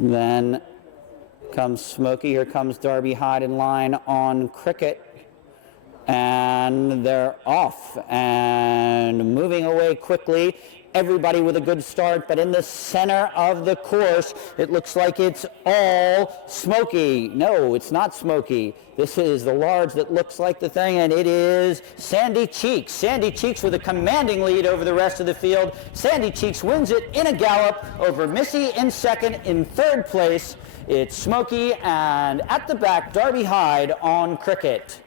Then comes Smokey. Here comes Darby Hyde in line on Cricket. And they're off and moving away quickly. Everybody with a good start, but in the center of the course, it looks like it's all Smokey. No, it's not Smokey. This is the large that looks like the thing, and it is Sandy Cheeks. Sandy Cheeks with a commanding lead over the rest of the field. Sandy Cheeks wins it in a gallop over Missy in second. In third place, it's Smokey, and at the back, Darby Hyde on Cricket.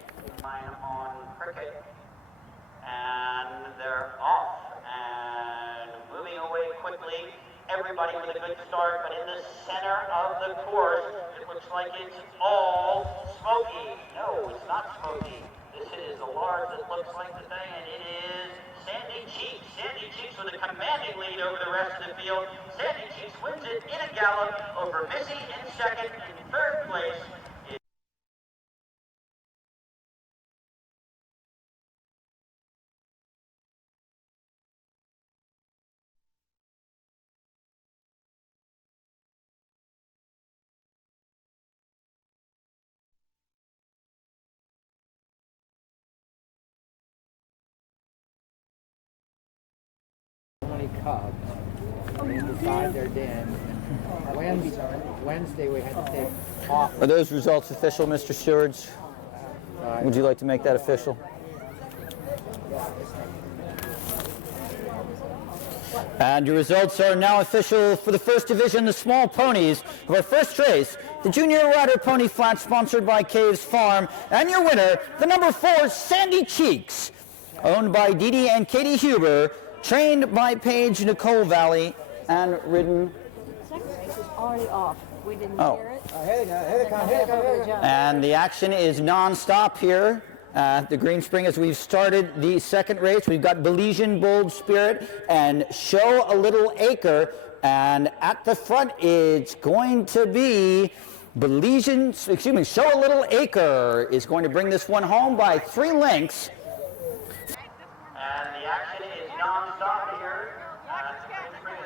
And they're off. Everybody with a good start, but in the center of the course, it looks like it's all Smokey. No, it's not Smokey. This is a large that looks like the thing, and it is Sandy Cheeks. Sandy Cheeks with a commanding lead over the rest of the field. Sandy Cheeks wins it in a gallop over Missy in second. In third place, Cubs. They decide their den. Wednesday we had to take off. Are those results official, Mr. Stewards? Would you like to make that official? And your results are now official for the first division, the small ponies of our first race, the Junior Rider Pony Flat, sponsored by Caves Farm. And your winner, the number 4, Sandy Cheeks, owned by Dee Dee and Katie Huber, trained by Paige Nicole Valley, and ridden. Second race is already off. We didn't hear it. And the action is non-stop here at the Green Spring as we've started the second race. We've got Belizean Bold Spirit and Show a Little Acre. And at the front, it's going to be Show a Little Acre is going to bring this one home by 3 lengths. And the action is non-stop here.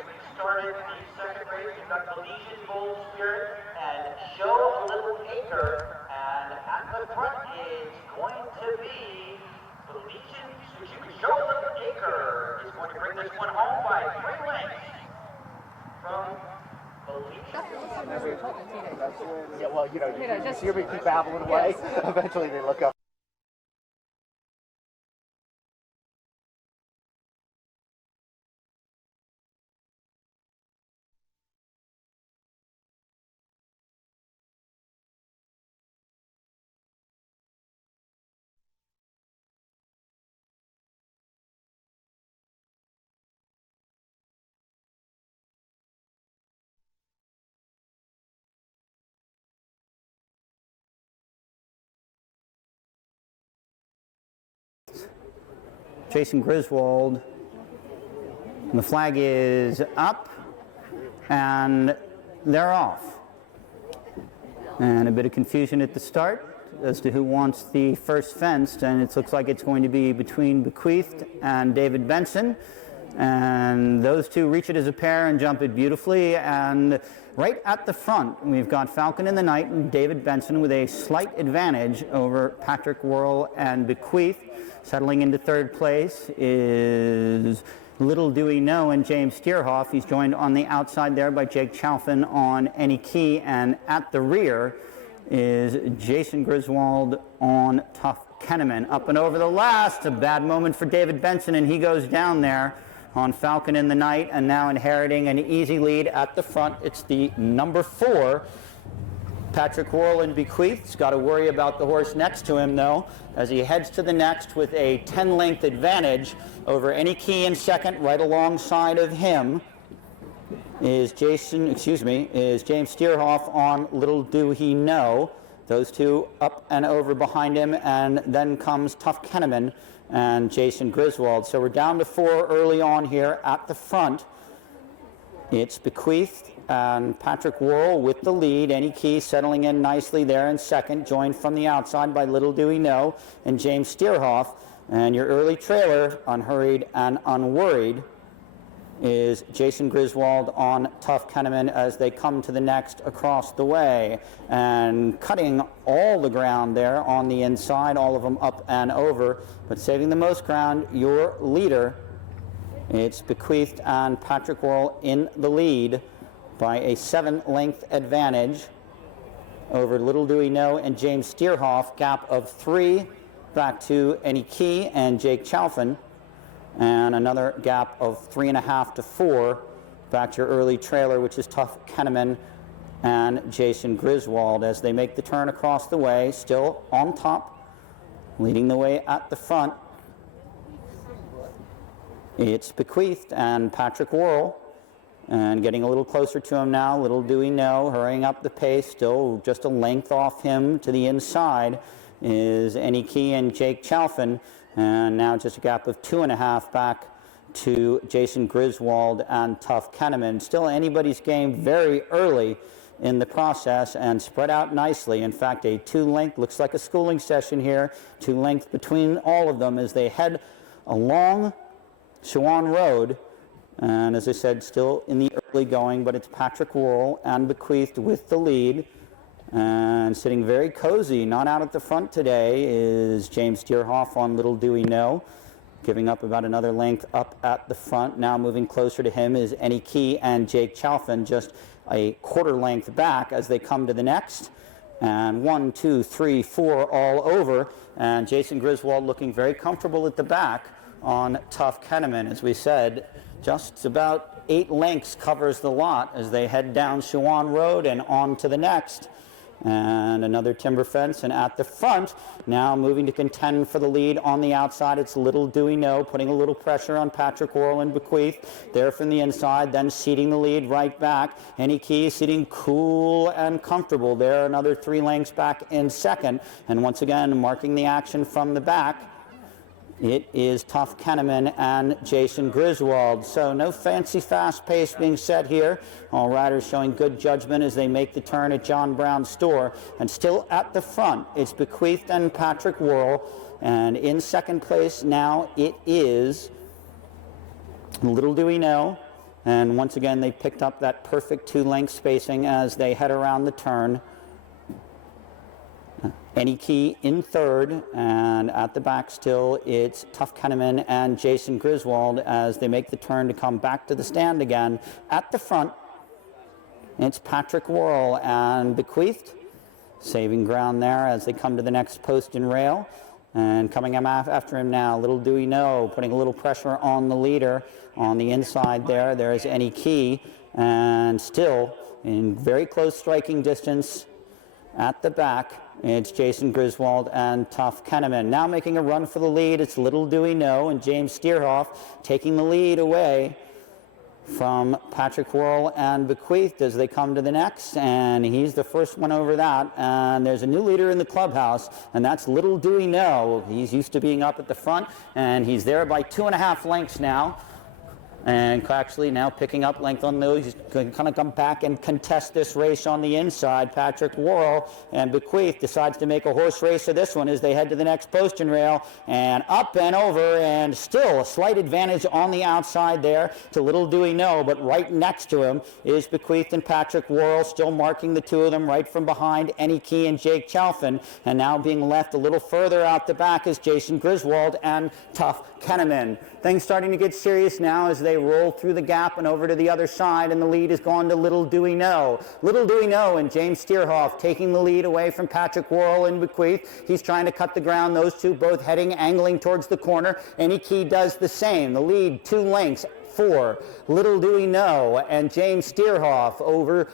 We started the second race. We've got Belizean Bold Spirit and Show a Little Acre. And at the front is going to be Show a Little Acre is going to bring this one home by 3 lengths from Belizean. Yeah, well, you hear me keep babbling away. Eventually they look up. Jason Griswold. The flag is up, and they're off. And a bit of confusion at the start as to who wants the first fenced, and it looks like it's going to be between Bequeathed and David Benson. And those two reach it as a pair and jump it beautifully. And right at the front, we've got Falcon in the Night and David Benson with a slight advantage over Patrick Worrell and Bequeathed. Settling into third place is Little Do We Know and James Steerhoff. He's joined on the outside there by Jake Chalfin on Any Key. And at the rear is Jason Griswold on Tough Kenneman. Up and over the last, a bad moment for David Benson, and he goes down there on Falcon in the Night, and now inheriting an easy lead at the front. It's the number 4, Patrick Worrell and Bequeathed. He's got to worry about the horse next to him, though, as he heads to the next with a 10-length advantage over Any Key in second. Right alongside of him is James Steerhoff on Little Do He Know. Those two up and over behind him, and then comes Tough Kenneman and Jason Griswold. So we're down to 4 early on here at the front. It's Bequeathed and Patrick Worrell with the lead. Any Key settling in nicely there in second, joined from the outside by Little Do We Know and James Steerhoff. And your early trailer, Unhurried and Unworried. is Jason Griswold on Tough Kenneman as they come to the next across the way, and cutting all the ground there on the inside, all of them up and over, but saving the most ground, your leader. It's Bequeathed and Patrick Worrell in the lead by a 7-length advantage over Little Do We Know and James Steerhoff, gap of 3 back to Any Key and Jake Chalfin, and another gap of 3.5 to 4 back to your early trailer, which is Tough Kenneman and Jason Griswold as they make the turn across the way, still on top, leading the way at the front. It's Bequeathed and Patrick Worrell, and getting a little closer to him now. Little Do We Know, hurrying up the pace, still just a length off him to the inside is Any Key and Jake Chalfin, and now just a gap of 2.5 back to Jason Griswold and Tough Kenneman. Still anybody's game very early in the process and spread out nicely. In fact, a 2-length, looks like a schooling session here, 2-length between all of them as they head along Shawan Road. And as I said, still in the early going, but it's Patrick Worrell and Bequeathed with the lead. And sitting very cozy, not out at the front today, is James Steerhoff on Little Do We Know, giving up about another length up at the front. Now moving closer to him is Any Key and Jake Chalfin, just a quarter length back as they come to the next. And 1, 2, 3, 4 all over. And Jason Griswold looking very comfortable at the back on Tough Kenneman. As we said, just about 8 lengths covers the lot as they head down Shawan Road and on to the next. And another timber fence, and at the front, now moving to contend for the lead on the outside, it's Little Do We Know, putting a little pressure on Patrick Worrell and Bequeathed there from the inside, then ceding the lead right back. Any Key sitting cool and comfortable there, another 3 lengths back in second, and once again marking the action from the back. It is Tough Kenneman and Jason Griswold. So no fancy fast pace being set here. All riders showing good judgment as they make the turn at John Brown's store. And still at the front, it's Bequeathed and Patrick Worrell. And in second place now, it is Little Do We Know. And once again, they picked up that perfect 2-length spacing as they head around the turn. Any Key in third, and at the back still it's Tough Kenneman and Jason Griswold as they make the turn to come back to the stand again. At the front, it's Patrick Worrell and Bequeathed, saving ground there as they come to the next post and rail. And coming after him now, Little Do We Know, putting a little pressure on the leader on the inside there. There's Any Key, and still in very close striking distance at the back, it's Jason Griswold and Tough Kenneman. Now making a run for the lead, it's Little Do We Know and James Steerhoff taking the lead away from Patrick Worrell and Bequeathed as they come to the next, and he's the first one over that. And there's a new leader in the clubhouse, and that's Little Do We Know. He's used to being up at the front, and he's there by 2.5 lengths now. And actually now picking up length on those. He's going to kind of come back and contest this race on the inside. Patrick Worrell and Bequeathed decides to make a horse race of this one as they head to the next post and rail. And up and over, and still a slight advantage on the outside there to Little Do We Know. But right next to him is Bequeathed and Patrick Worrell, still marking the two of them right from behind, Any Key and Jake Chalfin. And now being left a little further out the back is Jason Griswold and Tough Kenneman. Things starting to get serious now as they roll through the gap and over to the other side, and the lead is gone to Little Do We Know. Little Do We Know and James Steerhoff taking the lead away from Patrick Worrell and Bequeathed. He's trying to cut the ground. Those two both heading, angling towards the corner. Any Key does the same. The lead 2 lengths for Little Do We Know and James Steerhoff over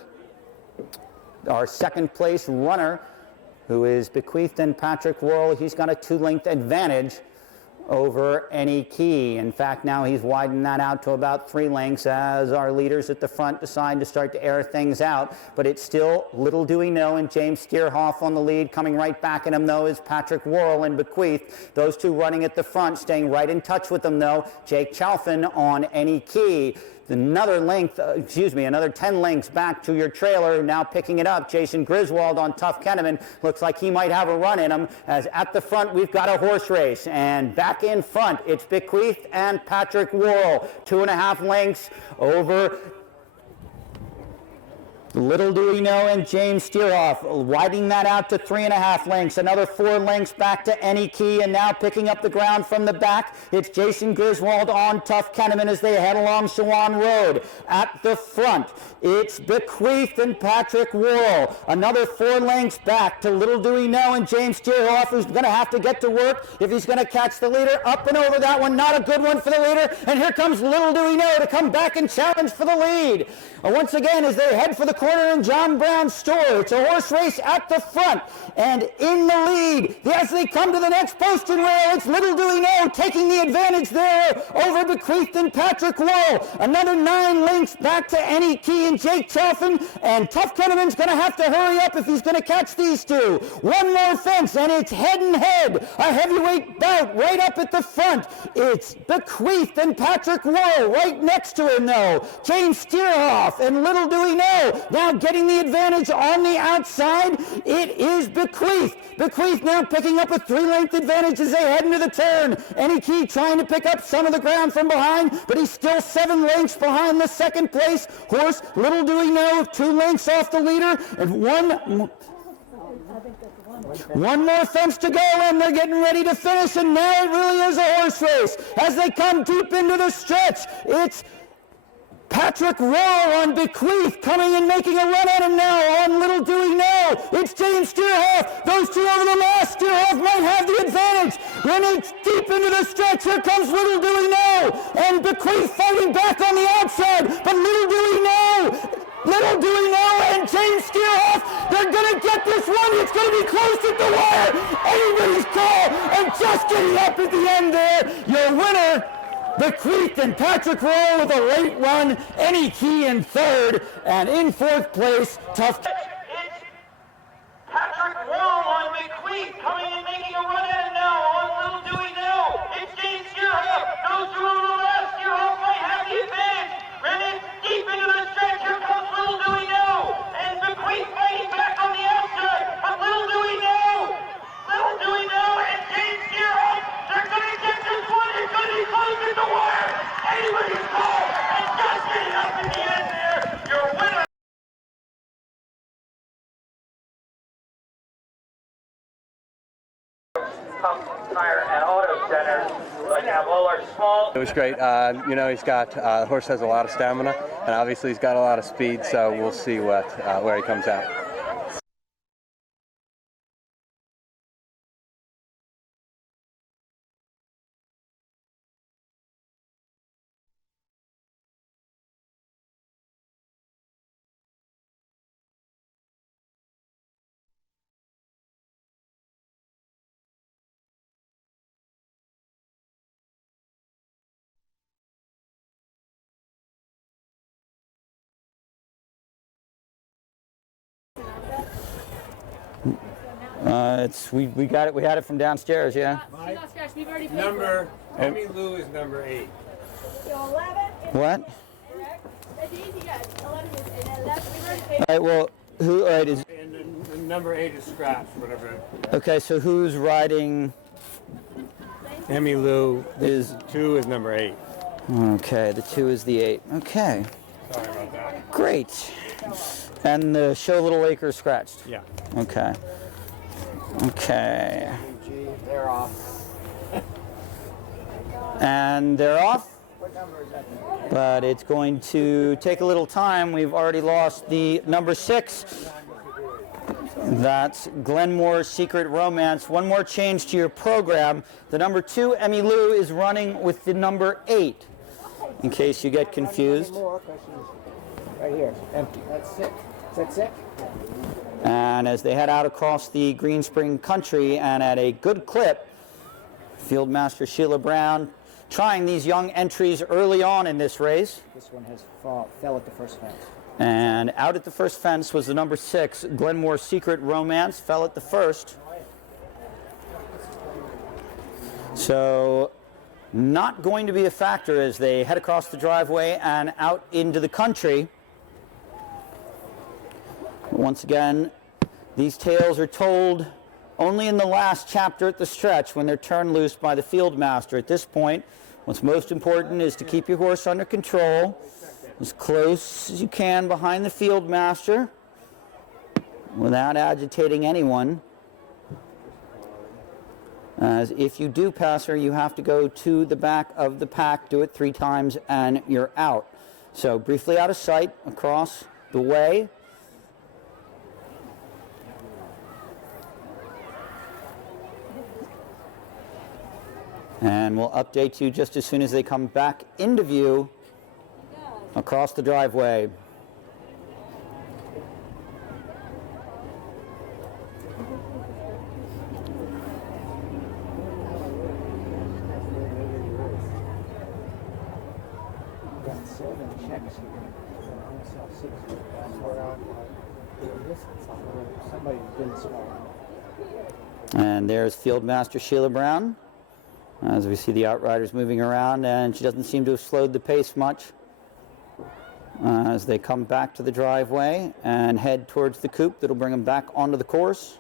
our second place runner, who is Bequeathed and Patrick Worrell. He's got a 2-length advantage over Any Key. In fact, now he's widened that out to about 3 lengths as our leaders at the front decide to start to air things out. But it's still Little Do We Know and James Steerhoff on the lead. Coming right back at him, though, is Patrick Worrell and Bequeathed. Those two running at the front, staying right in touch with them, though. Jake Chalfin on Any Key. another length, another 10 lengths back to your trailer. Now picking it up, Jason Griswold on Tough Kenneman. Looks like he might have a run in him, as at the front we've got a horse race. And back in front, it's Bequeath and Patrick Worrell. 2.5 lengths over Little Do We Know and James Steerhoff, widening that out to 3.5 lengths. Another 4 lengths back to Any Key, and now picking up the ground from the back, it's Jason Griswold on Tough Kenneman as they head along Shawan Road. At the front, it's Bequeath and Patrick Worrell. Another 4 lengths back to Little Do We Know and James Steerhoff, who's going to have to get to work if he's going to catch the leader. Up and over that one, not a good one for the leader. And here comes Little Do We Know to come back and challenge for the lead. Once again, as they head for the corner in John Brown's store, it's a horse race at the front. And in the lead, as they come to the next post and rail, it's Little Do We Know taking the advantage there over Bequeath and Patrick Worrell. Another 9 lengths back to Any Key and Jake Chalfin, and Tough Kenneman's going to have to hurry up if he's going to catch these two. One more fence, and it's head and head. A heavyweight bout right up at the front. It's Bequeath and Patrick Worrell. Right next to him, though, James Steerhoff and Little Do We Know. Now getting the advantage on the outside, it is Bequeath. Bequeath now picking up a 3-length advantage as they head into the turn. Any Key trying to pick up some of the ground from behind, but he's still 7 lengths behind the second place horse. Little Do We Know 2 lengths off the leader, and one more fence to go, and they're getting ready to finish, and now it really is a horse race. As they come deep into the stretch, it's Patrick Worrell on Bequeath coming and making a run at him now on Little Do We Know. It's James Steerhoff. Those two over the last. Steerhoff might have the advantage. When it's deep into the stretch, here comes Little Do We Know. And Bequeath fighting back on the outside. But Little Do We Know and James Steerhoff, they're going to get this one. It's going to be close at the wire. Anybody's call. And just getting up at the end there, your winner, Bequeath and Patrick Worrell with a late run. Any Key in third, and in fourth place, Tough. It's Patrick Worrell on Bequeath coming and making a run at it now on Little Do We Know. It's James Steerhoff. Those two over the last. Steerhoff might have the advantage. Running deep into the stretch. Here comes Little Do We Know. And Bequeath fighting back on the outside. But Little Do We Know. Little Do We Know and James Steerhoff. They're going to get this one. It's going to be close at the wire. Anybody's call. And just getting up in the end there. Your winner. Tire and Auto Center. Like have all our small. It was great. He's got the horse has a lot of stamina, and obviously he's got a lot of speed. So we'll see where he comes out. We got it. We had it from downstairs, yeah. Number Emmy Lou is number 8. What? All right. Well, who? All right. Is And number 8 is scratched, whatever. okay. So who's riding? Emmy Lou Is 2 is number 8. okay. The 2 is the 8. Okay. Sorry about that. Great. And the Show Little Acre scratched. Yeah. Okay. Okay. They're off. And they're off. What number is that? But it's going to take a little time. We've already lost the number 6. That's Glenmore's Secret Romance. One more change to your program. The number 2, Emmy Lou, is running with the number 8, in case you get confused. Right here, empty. That's 6. Is that 6? And as they head out across the Green Spring country and at a good clip, Fieldmaster Sheila Brown trying these young entries early on in this race. This one has fell at the first fence. And out at the first fence was the number 6, Glenmore's Secret Romance, fell at the first. So not going to be a factor as they head across the driveway and out into the country. Once again, these tales are told only in the last chapter at the stretch when they're turned loose by the field master. At this point, what's most important is to keep your horse under control, as close as you can behind the field master without agitating anyone. As if you do pass her, you have to go to the back of the pack, do it 3 times, and you're out. So briefly out of sight across the way. And we'll update you just as soon as they come back into view across the driveway. And there's Fieldmaster Sheila Brown, as we see the outriders moving around, and she doesn't seem to have slowed the pace much as they come back to the driveway and head towards the coop that'll bring them back onto the course.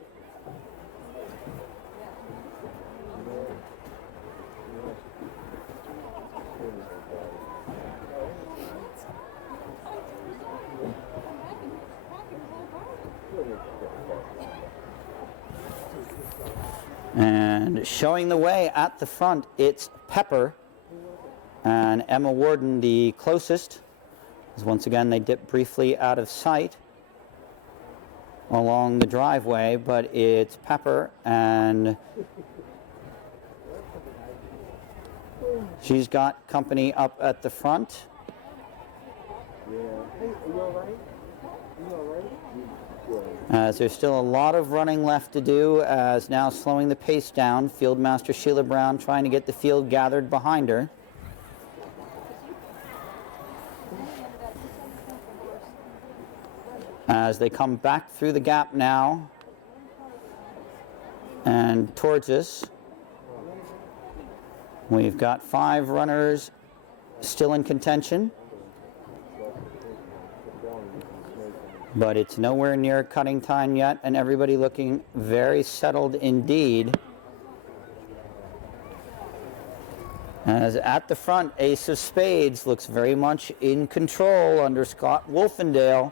And showing the way at the front, it's Pepper and Emma Warden the closest. As once again, they dip briefly out of sight along the driveway, but it's Pepper, and she's got company up at the front. As there's still a lot of running left to do, as now slowing the pace down, Fieldmaster Sheila Brown trying to get the field gathered behind her. As they come back through the gap now and towards us, we've got 5 runners still in contention. But it's nowhere near cutting time yet, and everybody looking very settled indeed. As at the front, Ace of Spades looks very much in control under Scott Wolfendale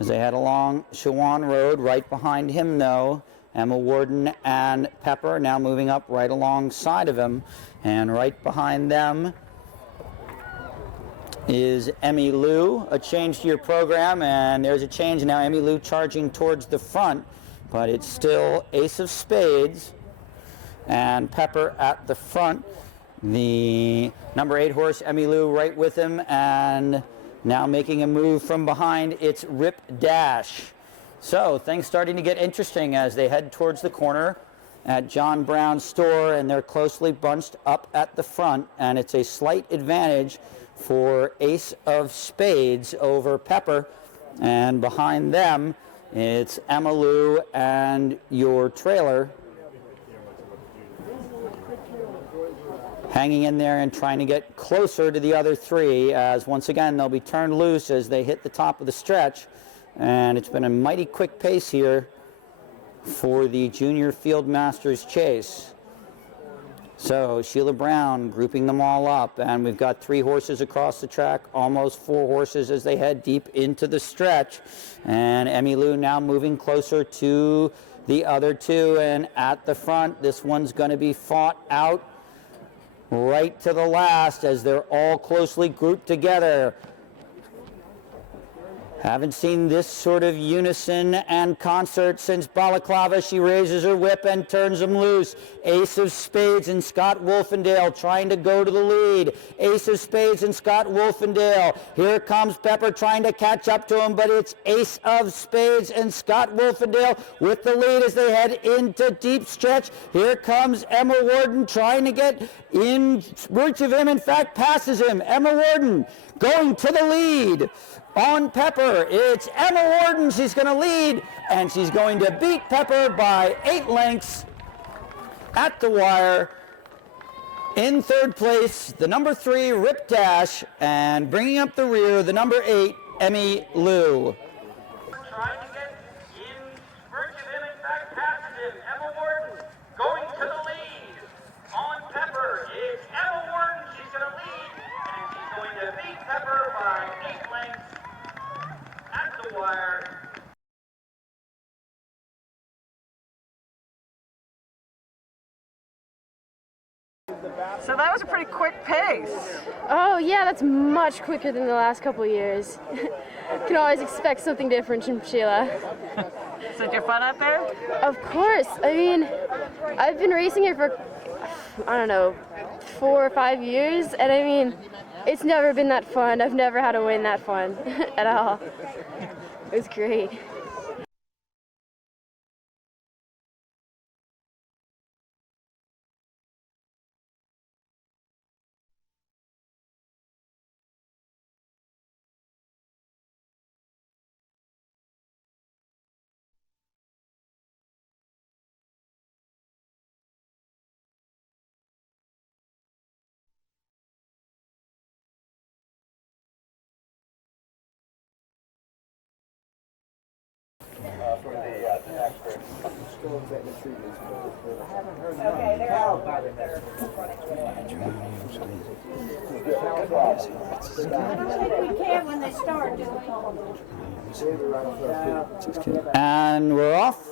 as they head along Shawan Road. Right behind him, though, Emma Warden and Pepper now moving up right alongside of him, and right behind them is Emmy Lou. A change to your program, and there's a change now. Emmy Lou charging towards the front, but it's still Ace of Spades and Pepper at the front. The number 8 horse, Emmy Lou, right with him, and now making a move from behind, it's Rip Dash. So things starting to get interesting as they head towards the corner at John Brown's store, and they're closely bunched up at the front, and it's a slight advantage for Ace of Spades over Pepper, and behind them it's Emma Lou and your trailer hanging in there and trying to get closer to the other 3, as once again they'll be turned loose as they hit the top of the stretch. And it's been a mighty quick pace here for the Junior Field Masters chase. So Sheila Brown grouping them all up, and we've got 3 horses across the track, almost 4 horses as they head deep into the stretch. And Emmy Lou now moving closer to the other 2, and at the front, this one's going to be fought out right to the last as they're all closely grouped together. Haven't seen this sort of unison and concert since Balaclava. She raises her whip and turns them loose. Ace of Spades and Scott Wolfendale trying to go to the lead. Ace of Spades and Scott Wolfendale. Here comes Pepper trying to catch up to him, but it's Ace of Spades and Scott Wolfendale with the lead as they head into deep stretch. Here comes Emma Warden trying to get in reach of him. In fact, passes him. Emma Warden going to the lead. On Pepper, it's Emma Warden. She's going to lead, and she's going to beat Pepper by 8 lengths at the wire. In third place, the number 3, Rip Dash, and bringing up the rear, the number 8, Emmy Lou. Trying to get in front of him, in fact, past him. Emma Warden going to the lead. On Pepper, it's Emma Warden. She's going to lead, and she's going to beat Pepper by 8 lengths at the wire. So that was a pretty quick pace. Oh yeah, that's much quicker than the last couple of years. Can always expect something different from Sheila. So did you have fun out there? Of course. I mean, I've been racing here for, I don't know, 4 or 5 years, and I mean, it's never been that fun. I've never had a win that fun at all. It was great. And we're off,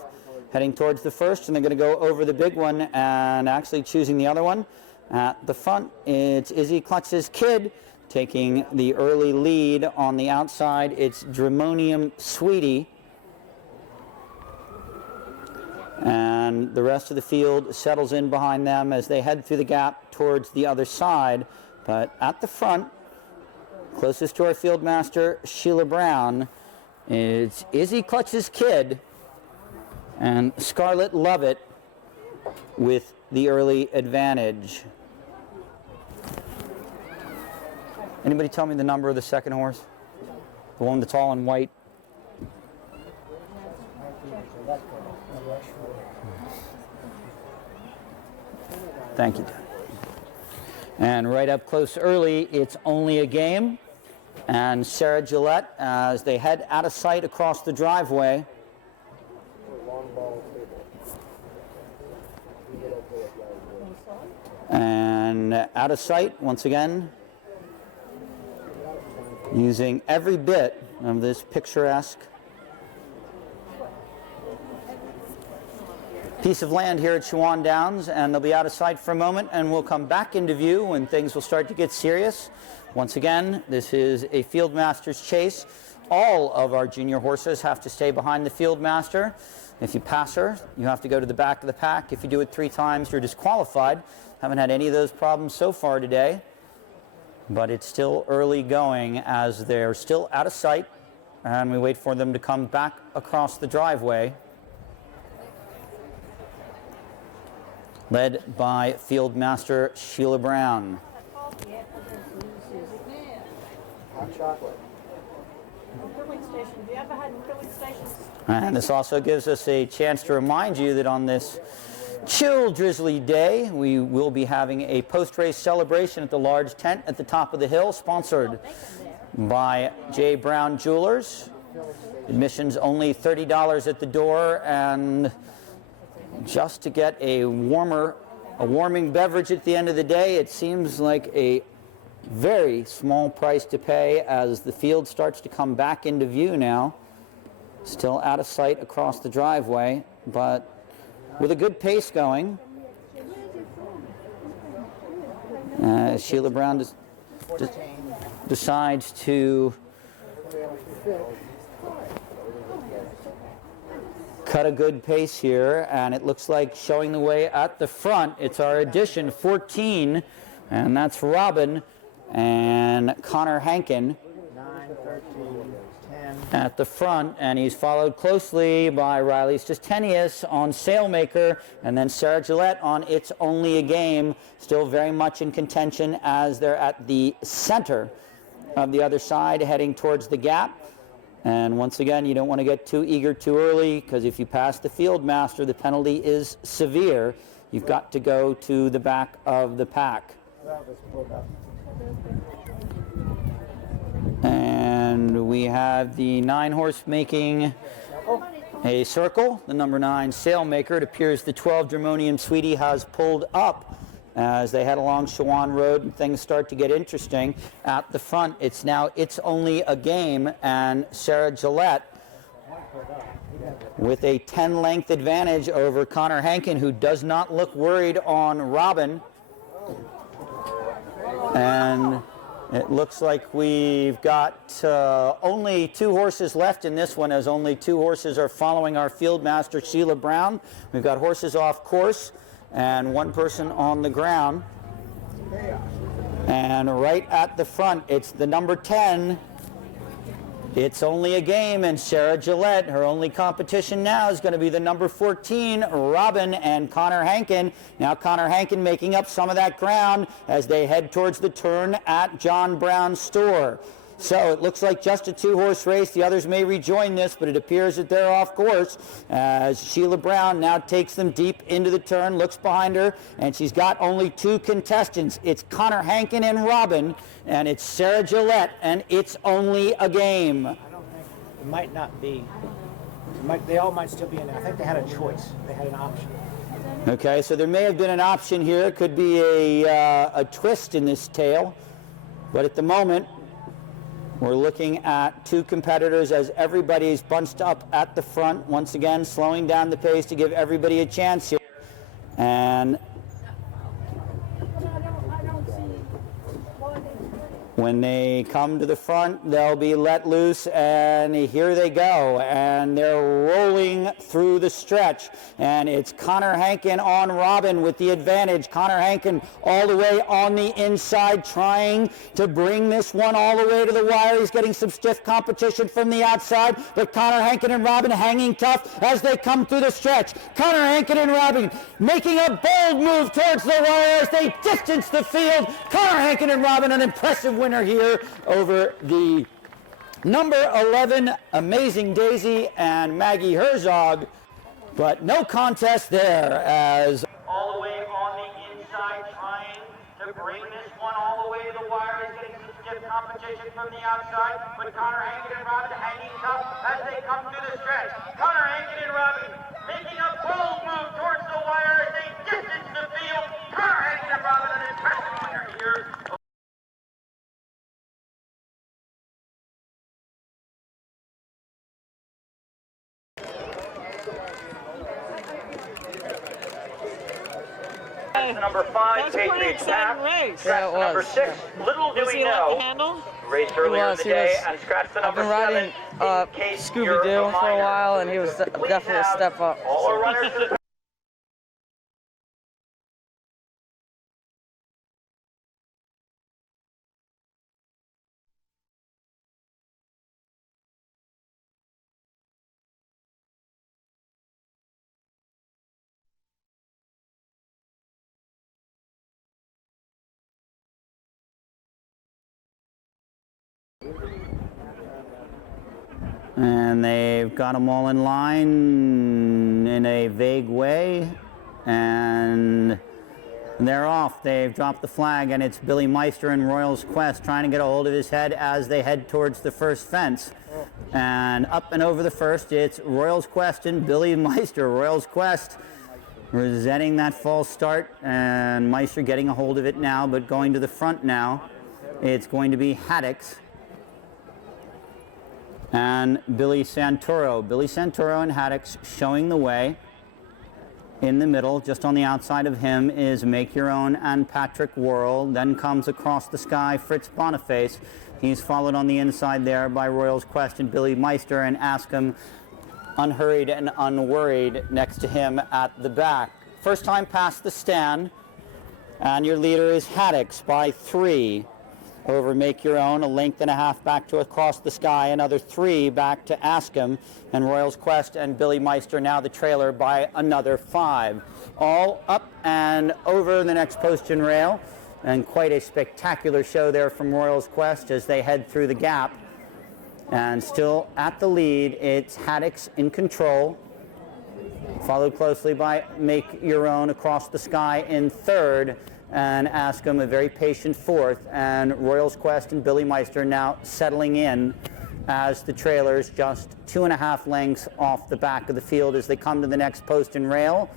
heading towards the first, and they're going to go over the big one and actually choosing the other one. At the front, it's Izzy Clutch's Kid taking the early lead. On the outside, it's Dramonium Sweetie. And the rest of the field settles in behind them as they head through the gap towards the other side. But at the front, closest to our field master, Sheila Brown, it's Izzy Clutch's Kid and Scarlet Lovett with the early advantage. Anybody tell me the number of the second horse? The one that's all in white? Thank you, Dad. And right up close early, it's Only a Game. And Sarah Gillette, as they head out of sight across the driveway. And out of sight, once again, using every bit of this picturesque piece of land here at Shawan Downs, and they'll be out of sight for a moment, and we'll come back into view when things will start to get serious. Once again, this is a Field Master's chase. All of our junior horses have to stay behind the Field Master. If you pass her, you have to go to the back of the pack. If you do it 3 times, you're disqualified. Haven't had any of those problems so far today, but it's still early going as they're still out of sight, and we wait for them to come back across the driveway, led by Field Master Sheila Brown. Hot chocolate. And this also gives us a chance to remind you that on this chill, drizzly day, we will be having a post-race celebration at the large tent at the top of the hill, sponsored by J. Brown Jewelers. Admissions only $30 at the door, and just to get a warming beverage at the end of the day, it seems like a very small price to pay as the field starts to come back into view now. Still out of sight across the driveway, but with a good pace going. Sheila Brown decides to cut a good pace here, and it looks like showing the way at the front, it's our addition 14, and that's Robin and Connor Hankin 9, 13, 10. at the front, and he's followed closely by Riley Stastenius on Sailmaker, and then Sarah Gillette on It's Only a Game, still very much in contention as they're at the center of the other side heading towards the gap. And once again, you don't want to get too eager too early, because if you pass the Field Master, the penalty is severe. you've got to go to the back of the pack. And we have the 9-horse making a circle. The number 9 Sailmaker. It appears the 12 Germanium Sweetie has pulled up as they head along Shawan Road and things start to get interesting. At the front, it's only a game, and Sarah Gillette with a 10-length advantage over Connor Hankin, who does not look worried on Robin. And it looks like we've got only 2 horses left in this one, as only 2 horses are following our field master, Sheila Brown. We've got horses off course and 1 person on the ground. And right at the front, it's the number 10. It's only a game, and Sarah Gillette, her only competition now is going to be the number 14, Robin, and Connor Hankin. Now Connor Hankin making up some of that ground as they head towards the turn at John Brown's store. So it looks like just a 2-horse race. The others may rejoin this, but it appears that they're off course as Sheila Brown now takes them deep into the turn, looks behind her, and she's got only 2 contestants. It's Connor Hankin and Robin, and it's Sarah Gillette, and it's only a game. I don't think, it might not be, they all might still be in there. I think they had a choice. They had an option. Okay, so there may have been an option here. It could be a twist in this tale, but at the moment, we're looking at 2 competitors as everybody's bunched up at the front, once again slowing down the pace to give everybody a chance here. And when they come to the front, they'll be let loose, and here they go, and they're rolling through the stretch, and it's Connor Hankin on Robin with the advantage. Connor Hankin all the way on the inside, trying to bring this one all the way to the wire. He's getting some stiff competition from the outside, but Connor Hankin and Robin hanging tough as they come through the stretch. Connor Hankin and Robin making a bold move towards the wire as they distance the field. Connor Hankin and Robin, an impressive winner here over the number 11 Amazing Daisy and Maggie Herzog, but no contest there as all the way on the inside, trying to bring this one all the way to the wire. He's getting some stiff competition from the outside, but Connor Hankin and Robin hanging tough as they come through the stretch. Connor Hankin and Robin making a bold move towards the wire as they distance the field. Connor Hankin and Robin, an impressive winner here. Number 5, Patriot Tap. Yeah, it was. Number 6, Little Do We Know. Raced earlier in the day and scratched the number 7. I've been riding Scooby-Doo for a while, and he was definitely a step up. All our runners to the and they've got them all in line in a vague way, and they're off. They've dropped the flag, and it's Billy Meister and Royal's Quest trying to get a hold of his head as they head towards the first fence. And up and over the first, it's Royal's Quest and Billy Meister. Royal's Quest resenting that false start, and Meister getting a hold of it now, but going to the front now. It's going to be Haddix and Billy Santoro. Billy Santoro and Haddix showing the way. In the middle, just on the outside of him, is Make Your Own and Patrick Worrell. Then comes Across the Sky Fritz Boniface. He's followed on the inside there by Royal's Quest and Billy Meister, and Ask Him Unhurried and Unworried next to him at the back. First time past the stand, and your leader is Haddix by 3. Over Make Your Own, a length and a half back to Across the Sky, another 3 back to Ask Him, and Royal's Quest and Billy Meister now the trailer by another 5. All up and over the next post and rail, and quite a spectacular show there from Royal's Quest as they head through the gap. And still at the lead, it's Haddix in control. followed closely by Make Your Own across the sky in third, and Ask 'Em a very patient fourth, and Royals Quest and Billy Meister now settling in as the trailers just 2.5 lengths off the back of the field as they come to the next post and rail.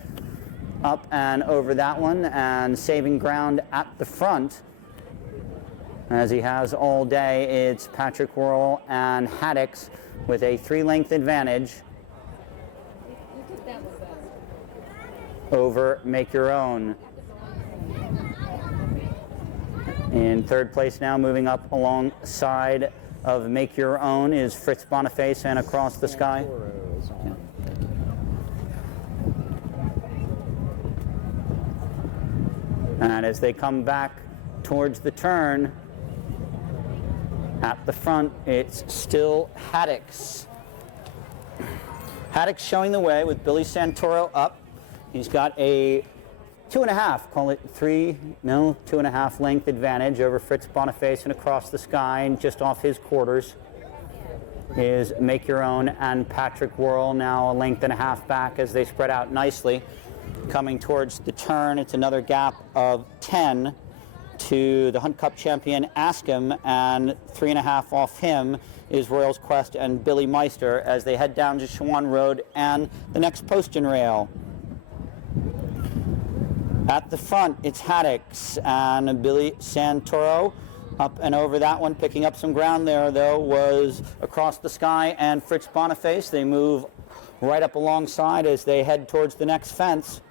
Up and over that one, and saving ground at the front, as he has all day, it's Patrick Worrell and Haddix with a 3-length advantage over Make Your Own. In third place now, moving up alongside of Make Your Own, is Fritz Boniface and Across the Sky. Yeah. And as they come back towards the turn, at the front, it's still Haddix. Haddix showing the way with Billy Santoro up. He's got a 2.5, call it 2.5 length advantage over Fritz Boniface and Across the Sky, and just off his quarters is Make Your Own and Patrick Worrell, now a length and a half back as they spread out nicely. Coming towards the turn, it's another gap of 10 to the Hunt Cup champion Ask 'Em, and 3.5 off him is Royals Quest and Billy Meister as they head down to Shawan Road and the next post and rail. At the front, it's Haddix and Billy Santoro. Up and over that one, picking up some ground there, though, was Across the Sky and Fritz Boniface. They move right up alongside as they head towards the next fence.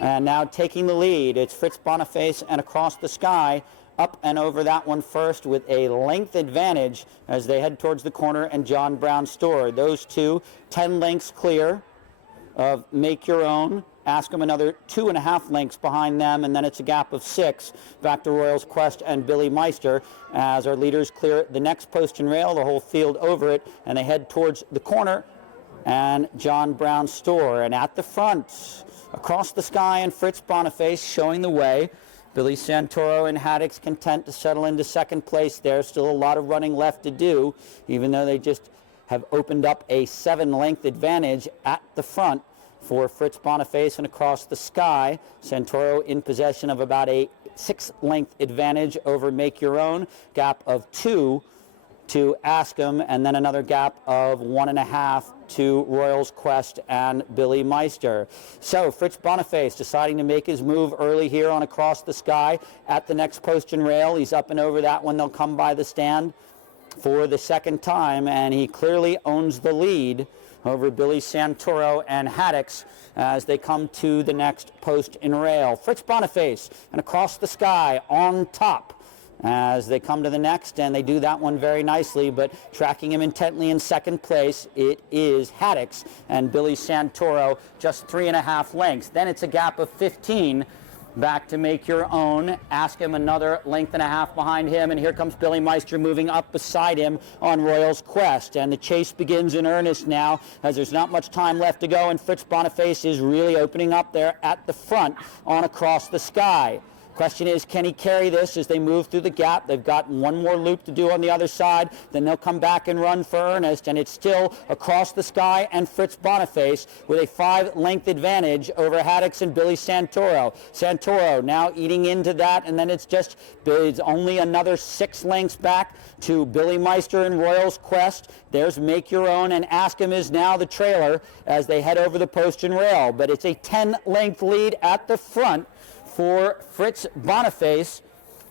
And now taking the lead, it's Fritz Boniface and Across the Sky. Up and over that one first with a length advantage as they head towards the corner and John Brown's store. Those two, 10 lengths clear of Make Your Own. Ask 'Em another 2.5 lengths behind them, and then it's a gap of 6 back to Royals Quest and Billy Meister as our leaders clear the next post and rail, the whole field over it, and they head towards the corner and John Brown's store. And at the front, Across the Sky and Fritz Boniface showing the way. Billy Santoro and Haddix content to settle into second place there. Still a lot of running left to do, even though they just have opened up a 7-length advantage at the front for Fritz Boniface and Across the Sky. Santoro in possession of about a 6-length advantage over Make Your Own. Gap of 2 to Ask 'Em, and then another gap of 1.5 to Royals Quest and Billy Meister. So Fritz Boniface deciding to make his move early here on Across the Sky at the next post and rail. He's up and over that one. They'll come by the stand for the second time, and he clearly owns the lead over Billy Santoro and Haddix as they come to the next post and rail. Fritz Boniface and Across the Sky on top as they come to the next, and they do that one very nicely, but tracking him intently in second place, it is Haddix and Billy Santoro, just 3.5 lengths. Then it's a gap of 15 back to Make Your Own. Ask 'Em another length and a half behind him, and here comes Billy Meister moving up beside him on Royals Quest, and the chase begins in earnest now as there's not much time left to go, and Fritz Boniface is really opening up there at the front on Across the Sky. Question is, can he carry this as they move through the gap? They've got one more loop to do on the other side. Then they'll come back and run for earnest, and it's still Across the Sky and Fritz Boniface with a 5-length advantage over Haddix and Billy Santoro. Santoro now eating into that, and then it's only another 6 lengths back to Billy Meister and Royals Quest. There's Make Your Own, and Ask 'Em is now the trailer as they head over the post and rail. But it's a 10-length lead at the front for Fritz Boniface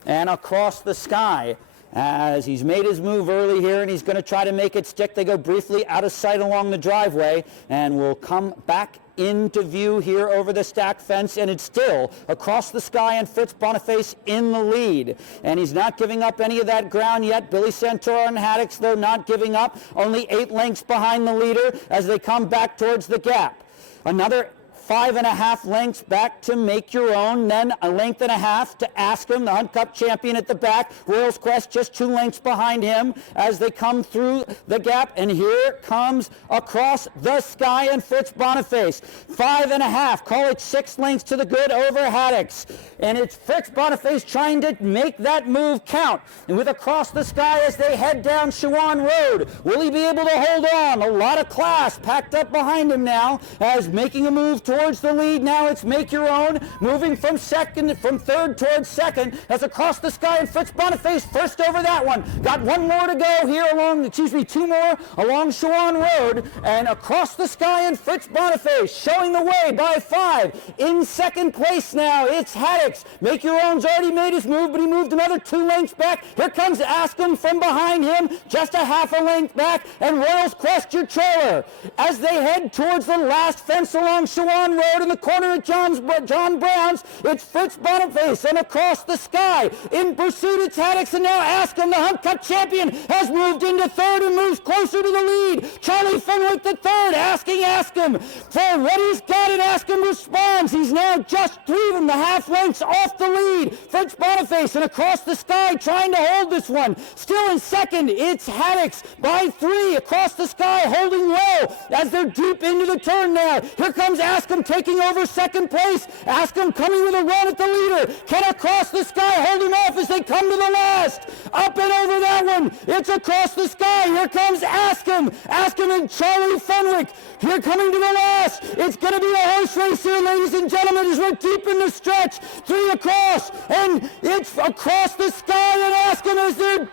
and Across the Sky as he's made his move early here, and he's going to try to make it stick. They go briefly out of sight along the driveway and will come back into view here over the stack fence, and it's still Across the Sky and Fritz Boniface in the lead, and he's not giving up any of that ground yet. Billy Santoro and Haddix, though, not giving up, only 8 lengths behind the leader as they come back towards the gap. Another 5.5 lengths back to Make Your Own, then a length and a half to Ask Him, the Hunt Cup champion at the back. Royals Quest just 2 lengths behind him as they come through the gap, and here comes Across the Sky and Fritz Boniface. 5.5, call it 6 lengths to the good over Haddix. And it's Fritz Boniface trying to make that move count. And with Across the Sky as they head down Shawan Road, will he be able to hold on? A lot of class packed up behind him now as making a move towards the lead. Now it's Make Your Own, moving from third towards second as Across the Sky and Fritz Boniface first over that one. Got 1 more to go here along, 2 more along Shawan Road, and Across the Sky and Fritz Boniface showing the way by 5. In second place now, it's Haddix. Make Your Own's already made his move, but he moved another 2 lengths back. Here comes Ask Him from behind him, just a half a length back, and Royals Quest your trailer. As they head towards the last fence along Shawan Road in the corner of John Brown's, it's Fritz Boniface and Across the Sky. In pursuit, it's Haddix, and now Ask Him, the Hunt Cup champion, has moved into third and moves closer to the lead. Charlie Fenwick the third, Ask Him for what he's got, and Ask Him responds. He's now just 3.5 lengths off the lead. Fritz Boniface and Across the Sky trying to hold this one. Still in second, it's Haddix by 3. Across the Sky holding low as they're deep into the turn now. Here comes Ask Him taking over second place. Ask Him coming with a run at the leader. Can Across the Sky hold him off as they come to the last? Up and over that one. It's Across the Sky. Here comes Ask Him and Charlie Fenwick. Here coming to the last. It's going to be a horse race here, ladies and gentlemen, as we're deep in the stretch. 3 across, and it's Across the Sky and Ask Him as they're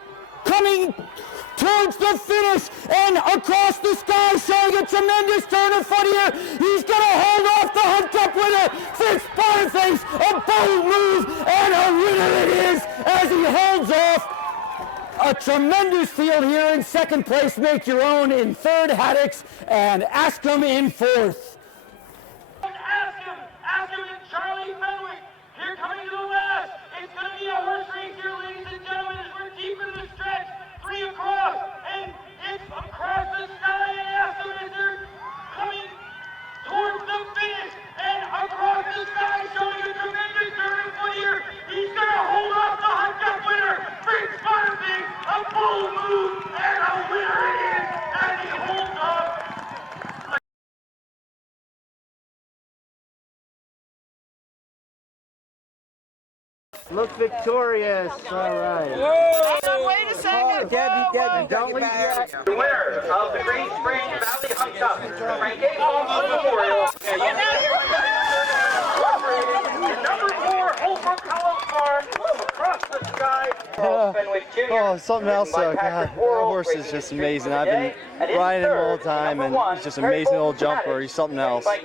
coming towards the finish, and Across the Sky showing a tremendous turn of foot here. He's going to hold off the Hunt Cup winner, Fritz Boniface. A bold move, and a winner it is as he holds off. A tremendous field here in second place. Make Your Own in third, Haddix, and Ask Him in fourth. Ask Him and Charlie Fenwick. Here coming to the last. It's going to be a horse race here, ladies and gentlemen, as we're deep into the stretch. 3 across, and it's Across the Sky and Ask Him as they're coming towards the finish. And Across the Sky showing a tremendous turn of foot here. He's going to hold off the Hunt Cup winner, Fritz Boniface. A bold move, and a winner it is as he holds off. Look victorious. All right. Oh, wait a second. Debbie, don't leave yet. The winner of the Green Springs Valley Hunt Cup, Frank A. Baugh Memorial. The number 4 Holbrook Hollow Farm, Across the Sky. Oh, something else. God, the horse is just amazing. I've been riding him all the time, and he's just an amazing little jumper. He's something else. God,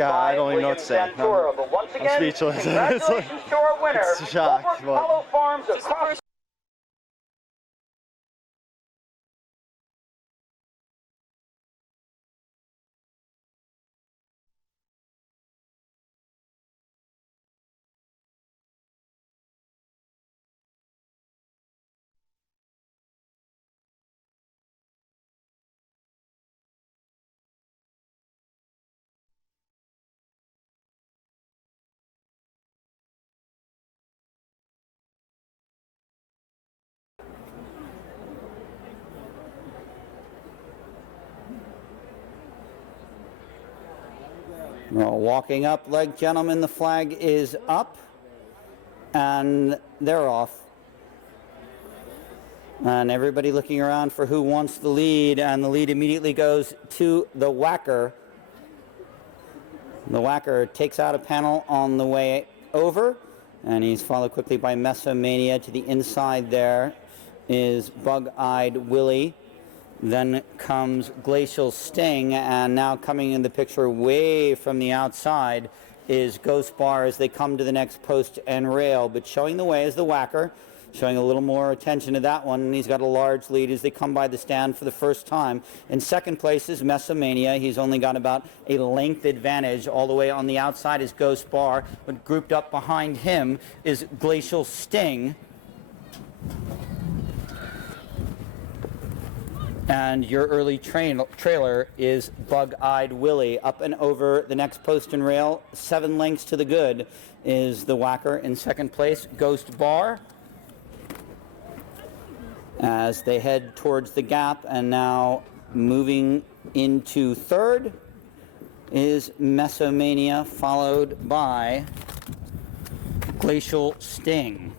I don't even know what to say. I'm speechless. It's a shock. But Well, walking up, leg gentlemen, the flag is up, and they're off. And everybody looking around for who wants the lead, and the lead immediately goes to the Whacker. The Whacker takes out a panel on the way over, and he's followed quickly by Mesomania. To the inside there is Bug-Eyed Willie. Then comes Glacial Sting, and now coming in the picture way from the outside is Ghost Bar as they come to the next post and rail. But showing the way is the Whacker, showing a little more attention to that one, and he's got a large lead as they come by the stand for the first time. In second place is Mesomania. He's only got about a length advantage. All the way on the outside is Ghost Bar, but grouped up behind him is Glacial Sting. And your early trailer is Bug-Eyed Willie. Up and over the next post and rail, 7 lengths to the good, is the Whacker. In second place, Ghost Baugh. As they head towards the gap, and now moving into third is Mesomania, followed by Glacial Sting.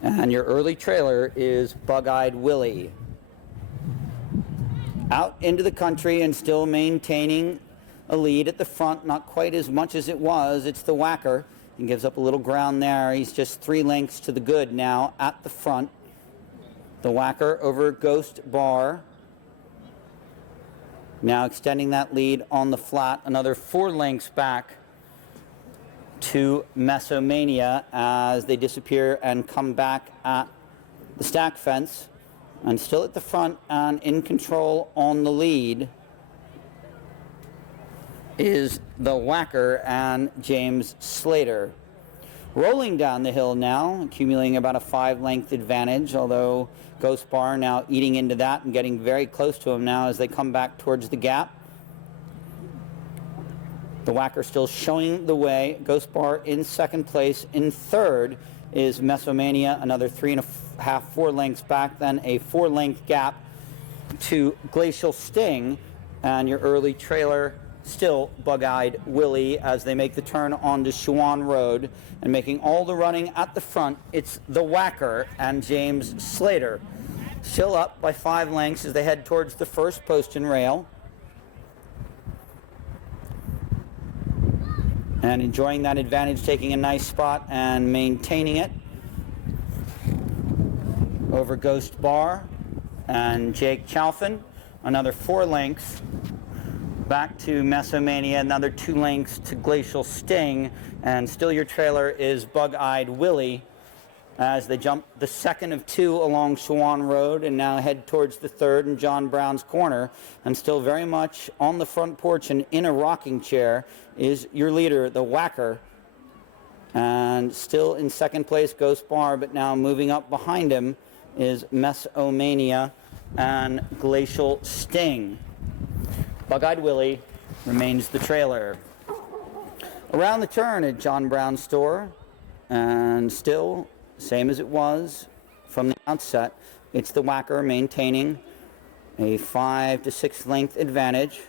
And your early trailer is Bug-Eyed Willie. Out into the country and still maintaining a lead at the front, not quite as much as it was. It's the Whacker. He gives up a little ground there. He's just 3 lengths to the good now at the front. The Whacker over Ghost Baugh. Now extending that lead on the flat, another 4 lengths back to Mesomania as they disappear and come back at the stack fence. And still at the front and in control on the lead is the Whacker and James Slater. Rolling down the hill now, accumulating about a 5-length advantage, although Ghost Baugh now eating into that and getting very close to him now as they come back towards the gap. The Whacker still showing the way. Ghost Baugh in second place. In third is Mesomania, another 3.5, 4 lengths back, then a 4-length gap to Glacial Sting, and your early trailer still Bug-Eyed Willie as they make the turn onto Shawan Road and making all the running at the front. It's the Whacker and James Slater, still up by 5 lengths as they head towards the first post and rail. And enjoying that advantage, taking a nice spot and maintaining it over Ghost Baugh and Jake Chalfin. Another 4 lengths back to Mesomania, another 2 lengths to Glacial Sting, and still your trailer is Bug-Eyed Willie as they jump the second of 2 along Shawan Road and now head towards the third and John Brown's corner. And still very much on the front porch and in a rocking chair is your leader, the Whacker. And still in second place, Ghost Baugh, but now moving up behind him is Mesomania and Glacial Sting. Bug-Eyed Willie remains the trailer. Around the turn at John Brown's store, and still same as it was from the outset, it's the Whacker maintaining a 5 to 6 length advantage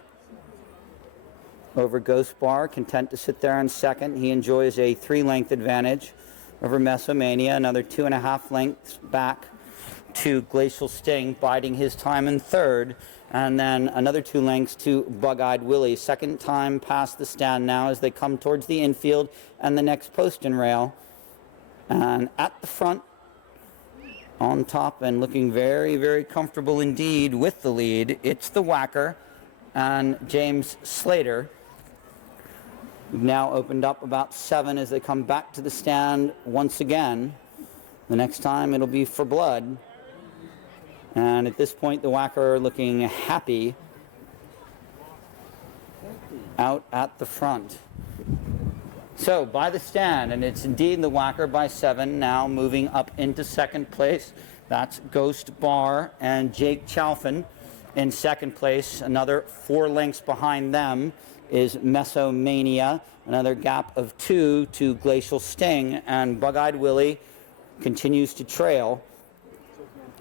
over Ghost Baugh, content to sit there in second. He enjoys a 3 length advantage over Mesomania, another 2.5 lengths back to Glacial Sting, biding his time in third, and then another 2 lengths to Bug-Eyed Willie. Second time past the stand now as they come towards the infield and the next post and rail. And at the front, on top and looking very, very comfortable indeed with the lead, it's the Whacker and James Slater. We've now opened up about 7 as they come back to the stand once again. The next time it'll be for blood. And at this point, the Whacker looking happy out at the front. So by the stand, and it's indeed the Whacker by 7, now moving up into second place. That's Ghost Baugh and Jake Chalfin in second place. Another 4 lengths behind them is Mesomania, another gap of 2 to Glacial Sting, and Bug-Eyed Willie continues to trail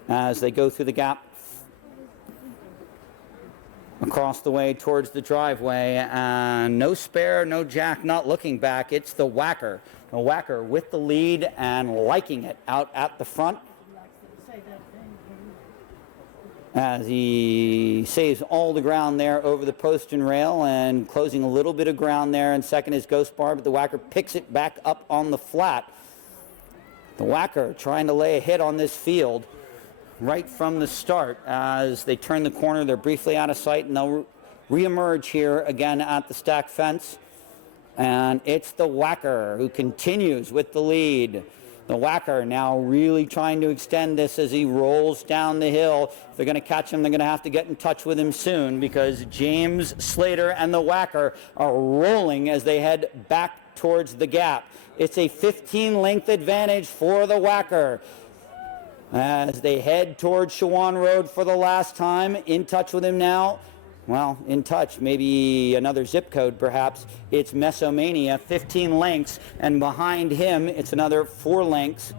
as they go through the gap across the way towards the driveway, and no spare, no jack, not looking back. It's the Whacker. The Whacker with the lead and liking it out at the front as he saves all the ground there over the post and rail and closing a little bit of ground there. And second is Ghost Baugh, but the Whacker picks it back up on the flat. The Whacker trying to lay a hit on this field right from the start. As they turn the corner, they're briefly out of sight, and they'll re-emerge here again at the stack fence. And it's the Whacker who continues with the lead. The Whacker now really trying to extend this as he rolls down the hill. If they're going to catch him, they're going to have to get in touch with him soon, because James Slater and the Whacker are rolling as they head back towards the gap. It's a 15 length advantage for the Whacker. as they head towards Shawan Road for the last time. In touch with him now. Well, in touch, maybe another zip code perhaps. It's Mesomania, 15 lengths, and behind him it's another 4 lengths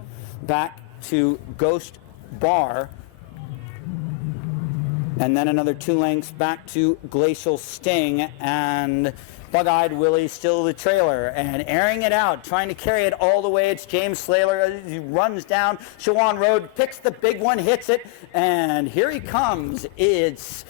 back to Ghost Bar, and then another 2 lengths back to Glacial Sting, and Bug-Eyed Willie still the trailer and airing it out, trying to carry it all the way. It's James Slater. He runs down Shawan Road, picks the big one, hits it, and here he comes. It's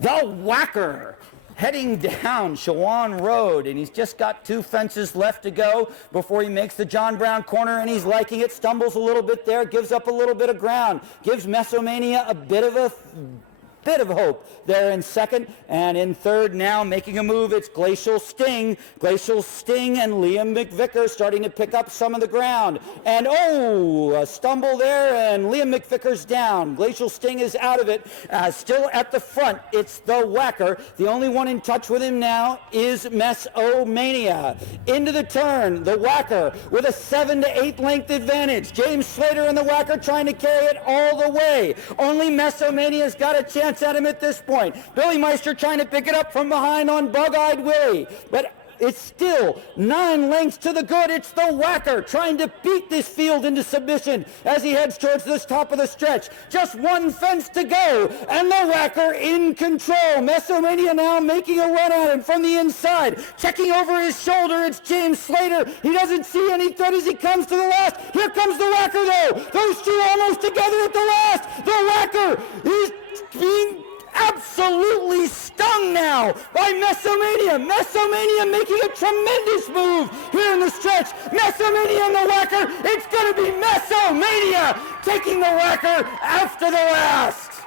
the Whacker heading down Shawan Road, and he's just got 2 fences left to go before he makes the John Brown corner, and he's liking it. Stumbles a little bit there, gives up a little bit of ground, gives Mesomania a bit of hope there in second, and in third now making a move, it's Glacial Sting. Glacial Sting and Liam McVicker starting to pick up some of the ground, and a stumble there, and Liam McVicker's down. Glacial Sting is out of it. Still at the front, it's the Whacker. The only one in touch with him now is Mesomania. Into the turn, the Whacker with a 7 to 8 length advantage. James Slater and the Whacker trying to carry it all the way. Only Mesomania's got a chance at him at this point. Billy Meister trying to pick it up from behind on Bug-Eyed Willie, but it's still 9 lengths to the good. It's the Whacker trying to beat this field into submission as he heads towards this top of the stretch. Just 1 fence to go, and the Whacker in control. Mesomania now making a run at him from the inside. Checking over his shoulder, it's James Slater. He doesn't see any threat as he comes to the last. Here comes the Whacker though. Those 2 almost together at the last. The Whacker is being absolutely stung now by Mesomania. Mesomania making a tremendous move here in the stretch. Mesomania and the Whacker. It's going to be Mesomania taking the Whacker after the last.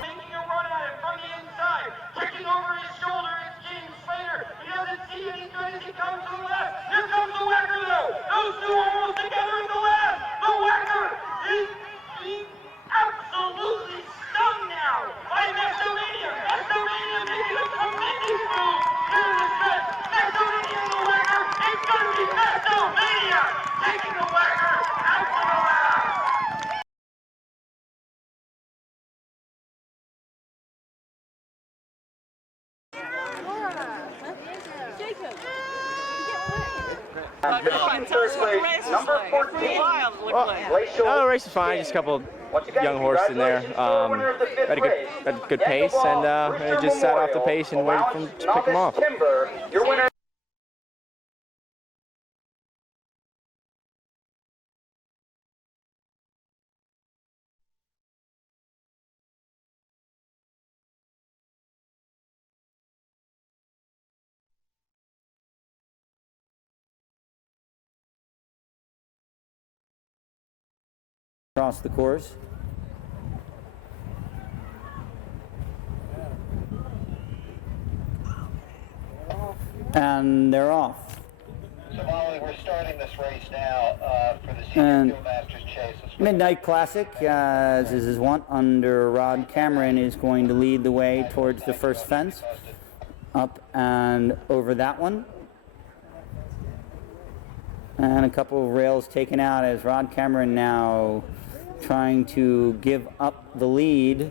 Making a run at him from the inside. Checking over his shoulder, it's James Slater. He doesn't see any good as he comes to the last. Here comes the Whacker though. Those 2 almost together at the last. The Whacker is being absolutely stung now by Mesomania. Mesomania making a tremendous move here in the stretch. Mesomania and the Whacker. It's going to be Mesomania taking the Whacker after the last. Number 14. The race is fine. Just a couple young horses in there. Had a good pace, and I just sat off the pace and waited for him to pick them off. Your winner. Across the course. And they're off. So Molly, we're starting this race now for the And Senior Masters Chase. Midnight Classic, as is his wont, under Rod Cameron, is going to lead the way towards the first fence. Up and over that one. And a couple of rails taken out as Rod Cameron now trying to give up the lead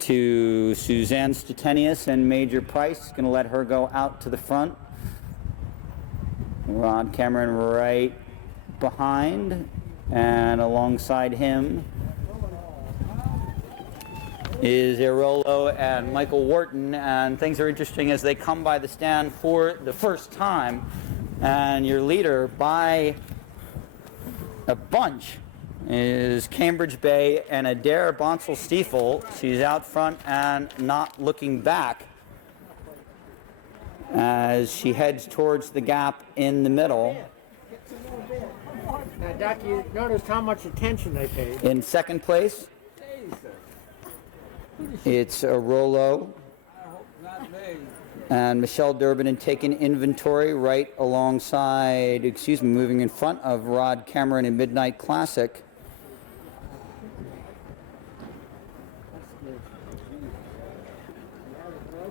to Suzanne Stutenius and Major Price. Going to let her go out to the front. Rod Cameron right behind, and alongside him is Irolo and Michael Wharton, and things are interesting as they come by the stand for the first time, and your leader by a bunch is Cambridge Bay and Adair Bonsall-Stiefel. She's out front and not looking back as she heads towards the gap in the middle. Now, Doc, you noticed how much attention they paid. In second place, it's Irolo and Michelle Durbin, and taking inventory right alongside, moving in front of Rod Cameron in Midnight Classic.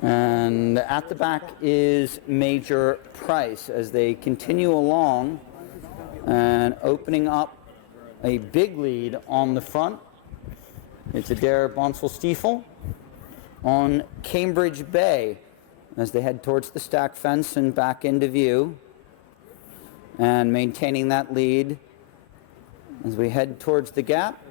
And at the back is Major Price as they continue along and opening up a big lead on the front. It's Adair Bonsall-Stiefel on Cambridge Bay as they head towards the stack fence and back into view, and maintaining that lead as we head towards the gap.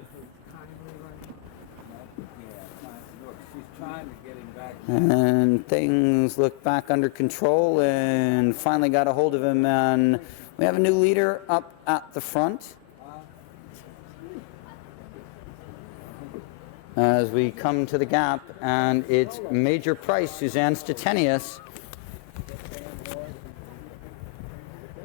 And things look back under control, and finally got a hold of him, and we have a new leader up at the front. As we come to the gap, and it's Major Price. Suzanne Stettinius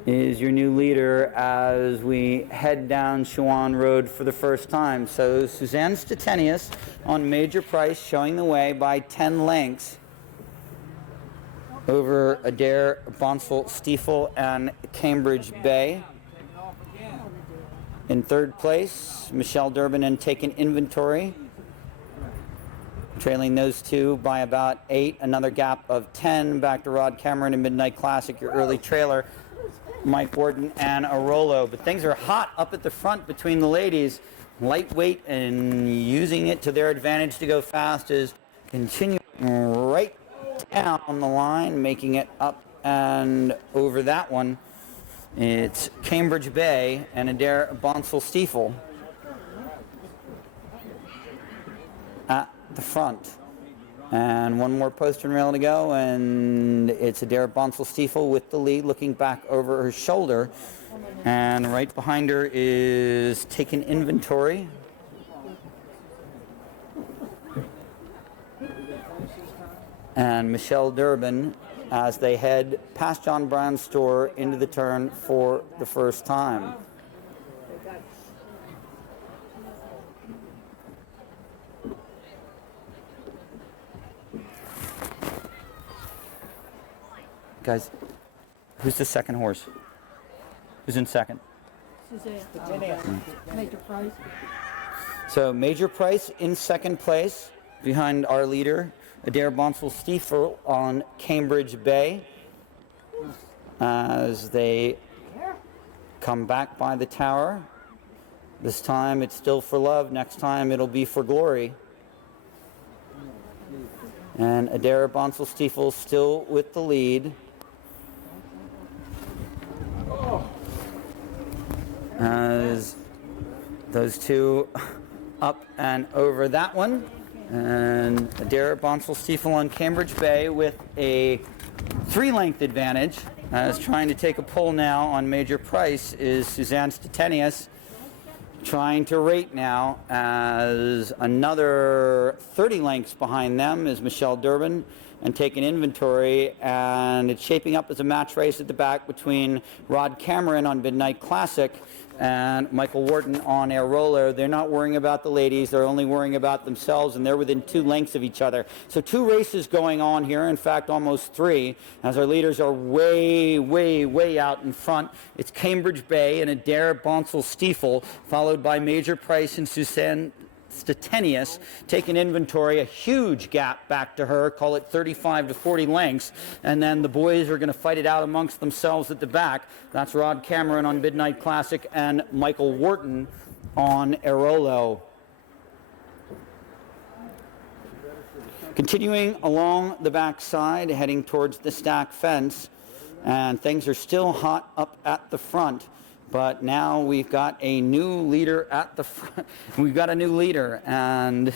is your new leader as we head down Shawan Road for the first time. So Suzanne Stettinius on Major Price, showing the way by 10 lengths over Adair Bonsall-Stiefel and Cambridge Bay. In third place, Michelle Durbin and Taken Inventory, trailing those two by about 8. Another gap of 10 back to Rod Cameron and Midnight Classic, your early trailer, Mike Wharton and Arolo. But things are hot up at the front between the ladies. Lightweight and using it to their advantage to go fast is continuing right down the line, making it up and over that one. It's Cambridge Bay and Adair Bonsall-Stiefel at the front. And one more post and rail to go, and it's Adair Bonsall-Stiefel with the lead, looking back over her shoulder. And right behind her is Taken Inventory. And Michelle Durbin as they head past John Brown's store into the turn for the first time. Guys, who's the second horse? Who's in second? Major Price. So Major Price in second place behind our leader, Adair Bonsall-Stiefel on Cambridge Bay, as they come back by the tower. This time it's still for love. Next time it'll be for glory. And Adair Bonsall-Stiefel still with the lead. As those two up and over that one. And Adair Bonsall-Stiefel on Cambridge Bay with a 3-length advantage. As trying to take a pull now on Major Price is Suzanne Stettinius, trying to rate now, as another 30 lengths behind them is Michelle Durbin and Taken Inventory, and it's shaping up as a match race at the back between Rod Cameron on Midnight Classic and Michael Wharton on Air Roller. They're not worrying about the ladies, they're only worrying about themselves, and they're within 2 lengths of each other. So 2 races going on here, in fact almost 3, as our leaders are way, way, way out in front. It's Cambridge Bay and Adair Bonsall-Stiefel, followed by Major Price and Suzanne Stettinius. Taken Inventory, a huge gap back to her, call it 35 to 40 lengths, and then the boys are going to fight it out amongst themselves at the back. That's Rod Cameron on Midnight Classic and Michael Wharton on Airolo. Continuing along the backside, heading towards the stack fence, and things are still hot up at the front. But now we've got a new leader at the front. We've got a new leader, and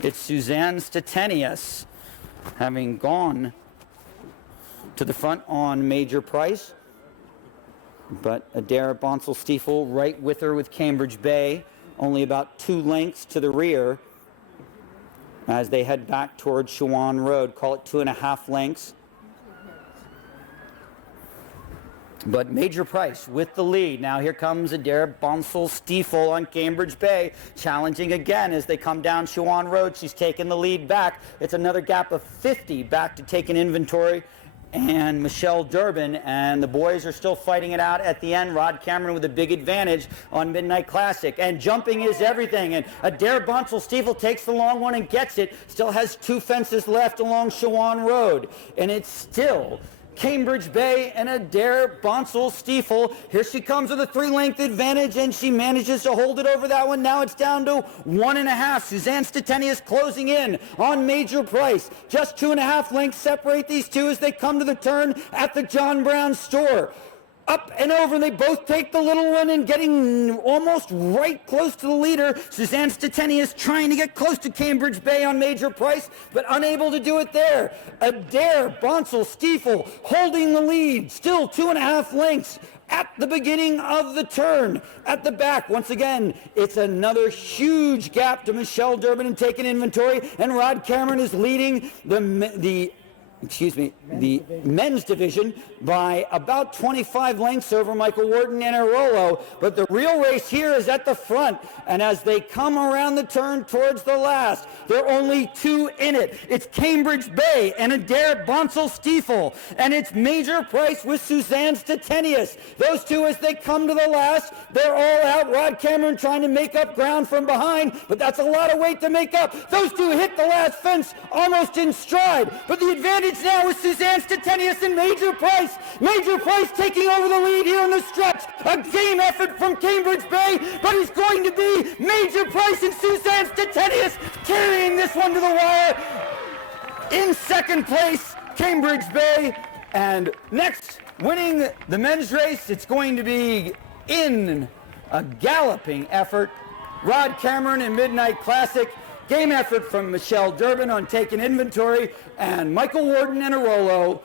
it's Suzanne Stettinius, having gone to the front on Major Price. But Adair Bonsall-Stiefel right with her with Cambridge Bay, only about 2 lengths to the rear as they head back towards Shawan Road, call it 2.5 lengths. But Major Price with the lead. Now here comes Adair Bonsall-Stiefel on Cambridge Bay, challenging again as they come down Shawan Road. She's taken the lead back. It's another gap of 50 back to Taken Inventory and Michelle Durbin, and the boys are still fighting it out at the end. Rod Cameron with a big advantage on Midnight Classic, and jumping is everything, and Adair Bonsall-Stiefel takes the long one and gets it. Still has 2 fences left along Shawan Road, and it's still Cambridge Bay and Adair Bonsall-Stiefel. Here she comes with a 3-length advantage, and she manages to hold it over that one. Now it's down to 1.5. Suzanne Stettinius closing in on Major Price. Just 2.5 lengths separate these two as they come to the turn at the John Brown store. Up and over, and they both take the little one and getting almost right close to the leader. Suzanne Stettinius trying to get close to Cambridge Bay on Major Price, but unable to do it there. Adair Bonsall-Stiefel holding the lead, still 2.5 lengths at the beginning of the turn. At the back, once again, it's another huge gap to Michelle Durbin and taking inventory, and Rod Cameron is leading the men's division by about 25 lengths over Michael Worden and Arolo. But the real race here is at the front, and as they come around the turn towards the last, there are only 2 in it. It's Cambridge Bay and Adair Bonsall-Stiefel, and it's Major Price with Suzanne Stettinius. Those two, as they come to the last, they're all out. Rod Cameron trying to make up ground from behind, but that's a lot of weight to make up. Those two hit the last fence almost in stride, but the advantage now is Suzanne Stettinius and Major Price. Major Price taking over the lead here in the stretch. A game effort from Cambridge Bay, but it's going to be Major Price and Suzanne Stettinius carrying this one to the wire. In second place, Cambridge Bay. And next, winning the men's race, it's going to be in a galloping effort, Rod Cameron and Midnight Classic. Game effort from Michelle Durbin on taking inventory, and Michael Worden and Arolo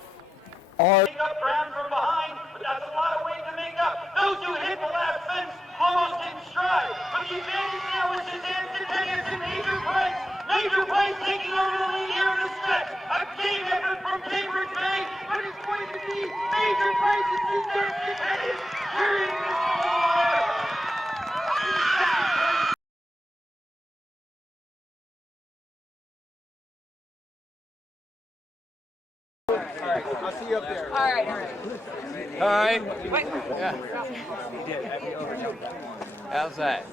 are... Make up ground from behind, but that's a lot of weight to make up. Those two hit the last fence almost in stride. But the advantage now is Suzanne Stettinius and Major Price. Major Price taking over the lead here in the stretch. A game effort from Cambridge Bay, but it's going to be Major Price and Suzanne Stettinius carrying this forward. I'll see you up there. All right. All right. Wait. Yeah. How's that?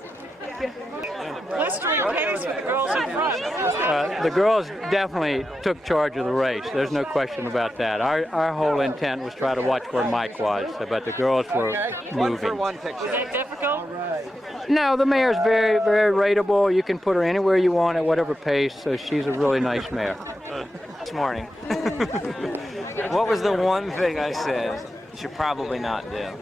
Blistering pace for the girls in front. The girls definitely took charge of the race. There's no question about that. Our whole intent was try to watch where Mike was, but the girls were moving. Was that difficult? No, the mare's very, very rateable. You can put her anywhere you want at whatever pace, so she's a really nice mare. This morning. What was the one thing I said you should probably not do?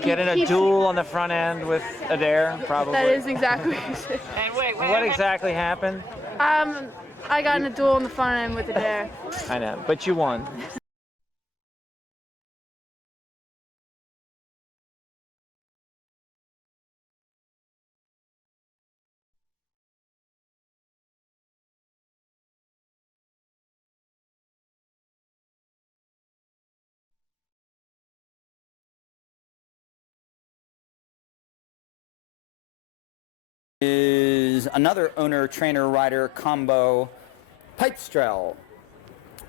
Get in a duel on the front end with Adair, probably. That is exactly what you said. And wait, What exactly happened? I got in a duel on the front end with Adair. I know, but you won. Is another owner-trainer-rider combo Pipestrel.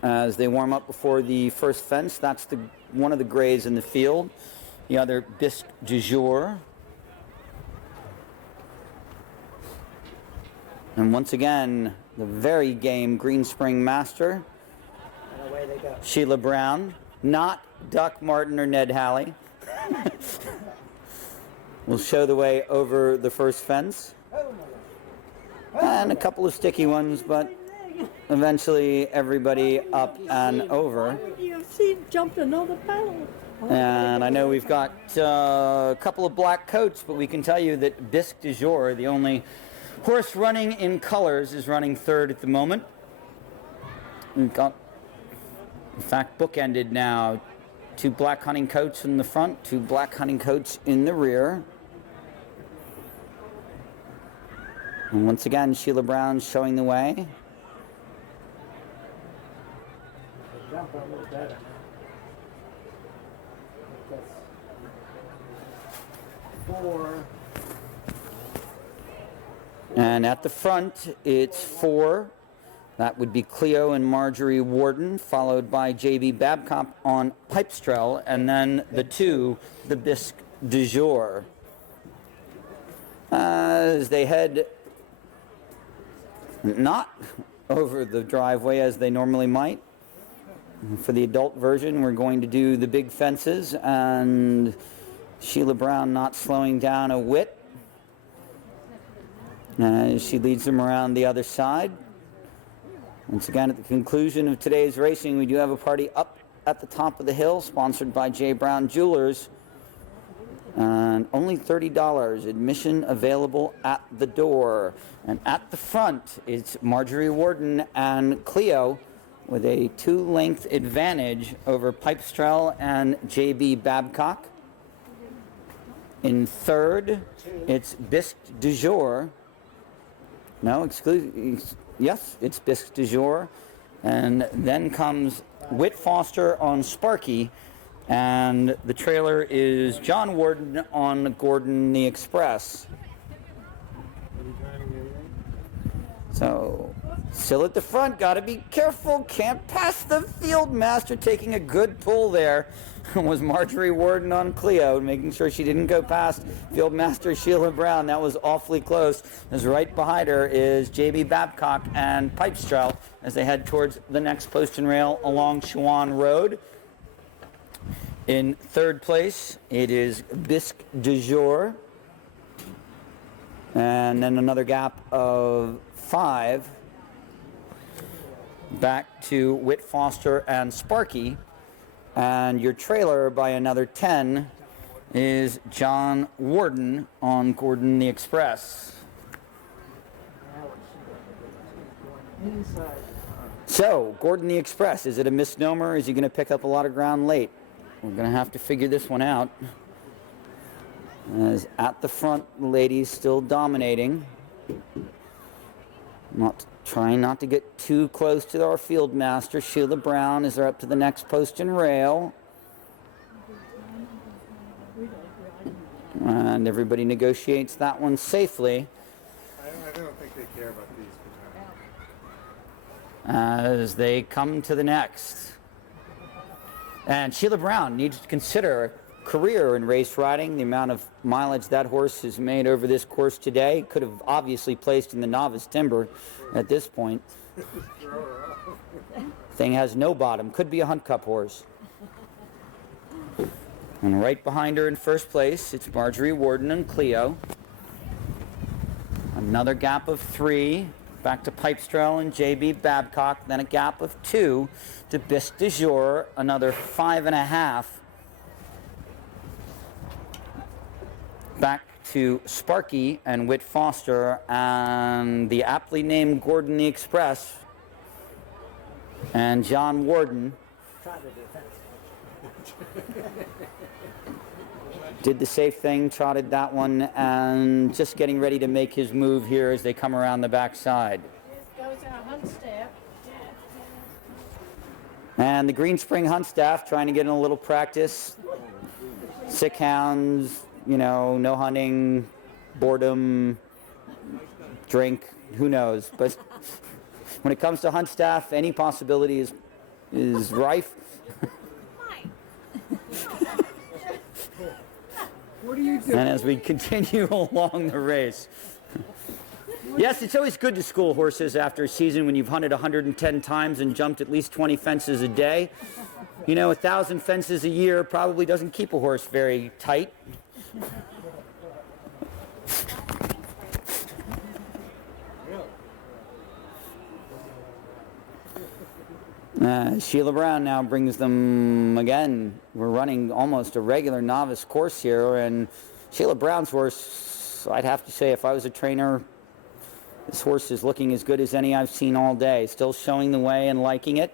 As they warm up before the first fence, that's one of the grays in the field. The other, Bisque du Jour. And once again, the very game Green Spring Master, And away they go. Sheila Brown, not Duck Martin or Ned Halley. Will show the way over the first fence. And a couple of sticky ones, but eventually everybody up and over. You've seen jumped another pedal. And I know we've got a couple of black coats, but we can tell you that Bisque du Jour, the only horse running in colors, is running third at the moment. We've got, in fact, bookended now. 2 black hunting coats in the front, 2 black hunting coats in the rear. And once again, Sheila Brown showing the way. Jump a little better. That's 4. And at the front, it's 4. That would be Cleo and Marjorie Worden, followed by J.B. Babcock on Pipestrel, and then the 2, the Bisque du Jour. As they head not over the driveway as they normally might, For the adult version, we're going to do the big fences, and Sheila Brown not slowing down a whit as she leads them around the other side. Once again, at the conclusion of today's racing, we do have a party up at the top of the hill, sponsored by J. Brown Jewelers. And only $30, admission available at the door. And at the front, it's Marjorie Warden and Cleo with a 2-length advantage over Pipestrel and J.B. Babcock. In third, it's Bisque du Jour. No, yes, it's Bisque du Jour. And then comes Whit Foster on Sparky. And the trailer is John Warden on Gordon the Express. So, still at the front, gotta be careful, can't pass the field master. Taking a good pull there was Marjorie Warden on Cleo, making sure she didn't go past field master Sheila Brown. That was awfully close, as right behind her is J.B. Babcock and Pipestrel as they head towards the next post and rail along Shawan Road. In third place, it is Bisque du Jour. And then another gap of 5 back to Whit Foster and Sparky. And your trailer by another 10 is John Warden on Gordon the Express. So, Gordon the Express, is it a misnomer? Is he going to pick up a lot of ground late? We're going to have to figure this one out. As at the front, the ladies still dominating. Trying not to get too close to our field master, Sheila Brown, as they're up to the next post and rail. And everybody negotiates that one safely. I don't think they care about these. As they come to the next. And Sheila Brown needs to consider a career in race riding. The amount of mileage that horse has made over this course today could have obviously placed in the novice timber at this point. Thing has no bottom. Could be a Hunt Cup horse. And right behind her in first place, it's Marjorie Warden and Cleo. Another gap of 3. Back to Pipestrel and J.B. Babcock. Then a gap of 2 to Bisque du Jour. Another 5.5. Back to Sparky and Whit Foster and the aptly named Gordon the Express and John Warden. Did the safe thing, trotted that one, and just getting ready to make his move here as they come around the backside. Goes our hunt staff. And the Green Spring Hunt staff trying to get in a little practice. Sick hounds, you know, no hunting, boredom, drink, who knows. But when it comes to hunt staff, any possibility is rife. What are you doing? And as we continue along the race. Yes, it's always good to school horses after a season when you've hunted 110 times and jumped at least 20 fences a day. You know, 1,000 fences a year probably doesn't keep a horse very tight. Sheila Brown now brings them again. We're running almost a regular novice course here, and Sheila Brown's horse, I'd have to say, if I was a trainer, this horse is looking as good as any I've seen all day. Still showing the way and liking it.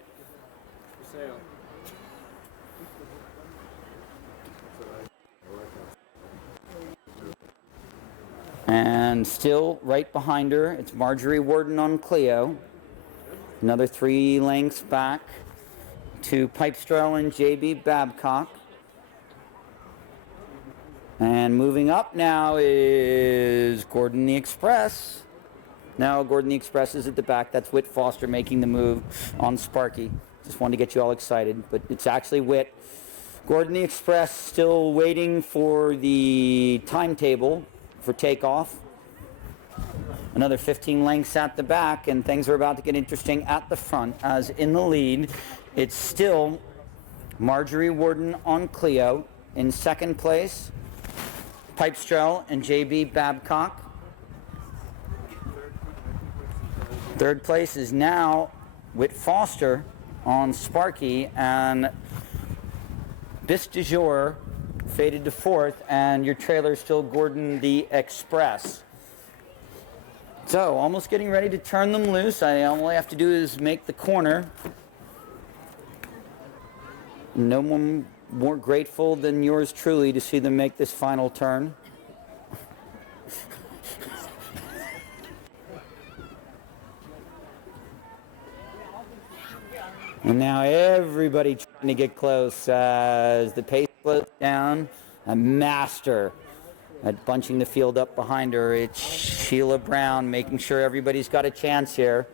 And still right behind her, it's Marjorie Warden on Cleo. Another 3 lengths back to Pipestrel and J.B. Babcock. And moving up now is Gordon the Express. Now Gordon the Express is at the back. That's Whit Foster making the move on Sparky. Just wanted to get you all excited, but it's actually Whit. Gordon the Express still waiting for the timetable for takeoff. Another 15 lengths at the back, and things are about to get interesting at the front, as in the lead it's still Marjorie Warden on Cleo. In second place, Pipestrel and JB Babcock. Third place is now Whit Foster on Sparky, and Bis du Jour faded to fourth, and your trailer still Gordon the Express. So, almost getting ready to turn them loose. All I have to do is make the corner. No one more grateful than yours truly to see them make this final turn. And now everybody trying to get close as the pace slows down. A master at bunching the field up behind her. It's Sheila Brown making sure everybody's got a chance here.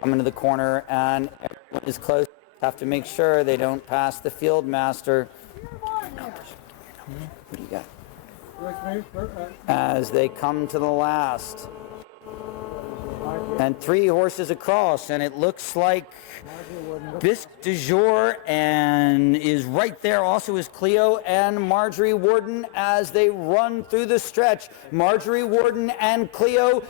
Coming to the corner, and everyone is close. Have to make sure they don't pass the field master. What do you got? As they come to the last. And 3 horses across, and it looks like Bis du Jour and is right there. Also is Cleo and Marjorie Warden as they run through the stretch. Marjorie Warden and Cleo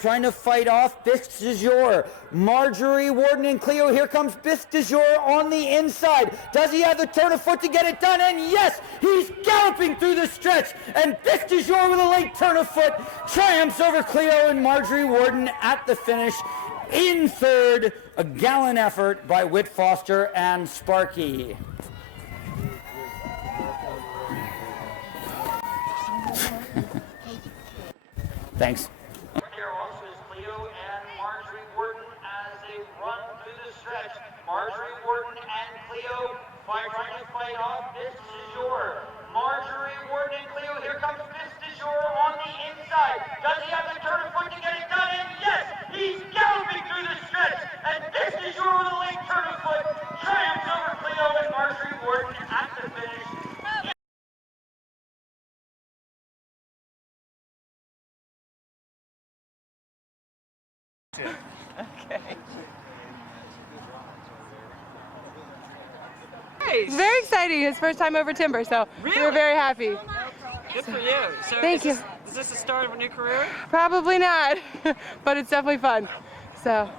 trying to fight off Bis du Jour. Marjorie Warden and Cleo. Here comes Bis du Jour on the inside. Does he have the turn of foot to get it done? And yes, he's galloping through the stretch. And Bis du Jour with a late turn of foot triumphs over Cleo and Marjorie Warden at the finish. In third, a gallant effort by Whit Foster and Sparky. Thanks. There also is Cleo and Marjorie Warden as they run through the stretch. Marjorie Warden and Cleo trying to fight off Bis du Jour. Marjorie Warden and Cleo. Here comes Bis du Jour on the inside. Does he have the turn of foot to get it done? And yes, he's galloping through the stretch. And Bis du Jour with a late turn of foot triumphs over Cleo and Marjorie Warden at the finish. Okay. It's very exciting. It's first time over timber, so we were very happy. Good for you. So Thank you. Is this the start of a new career? Probably not, but it's definitely fun. So.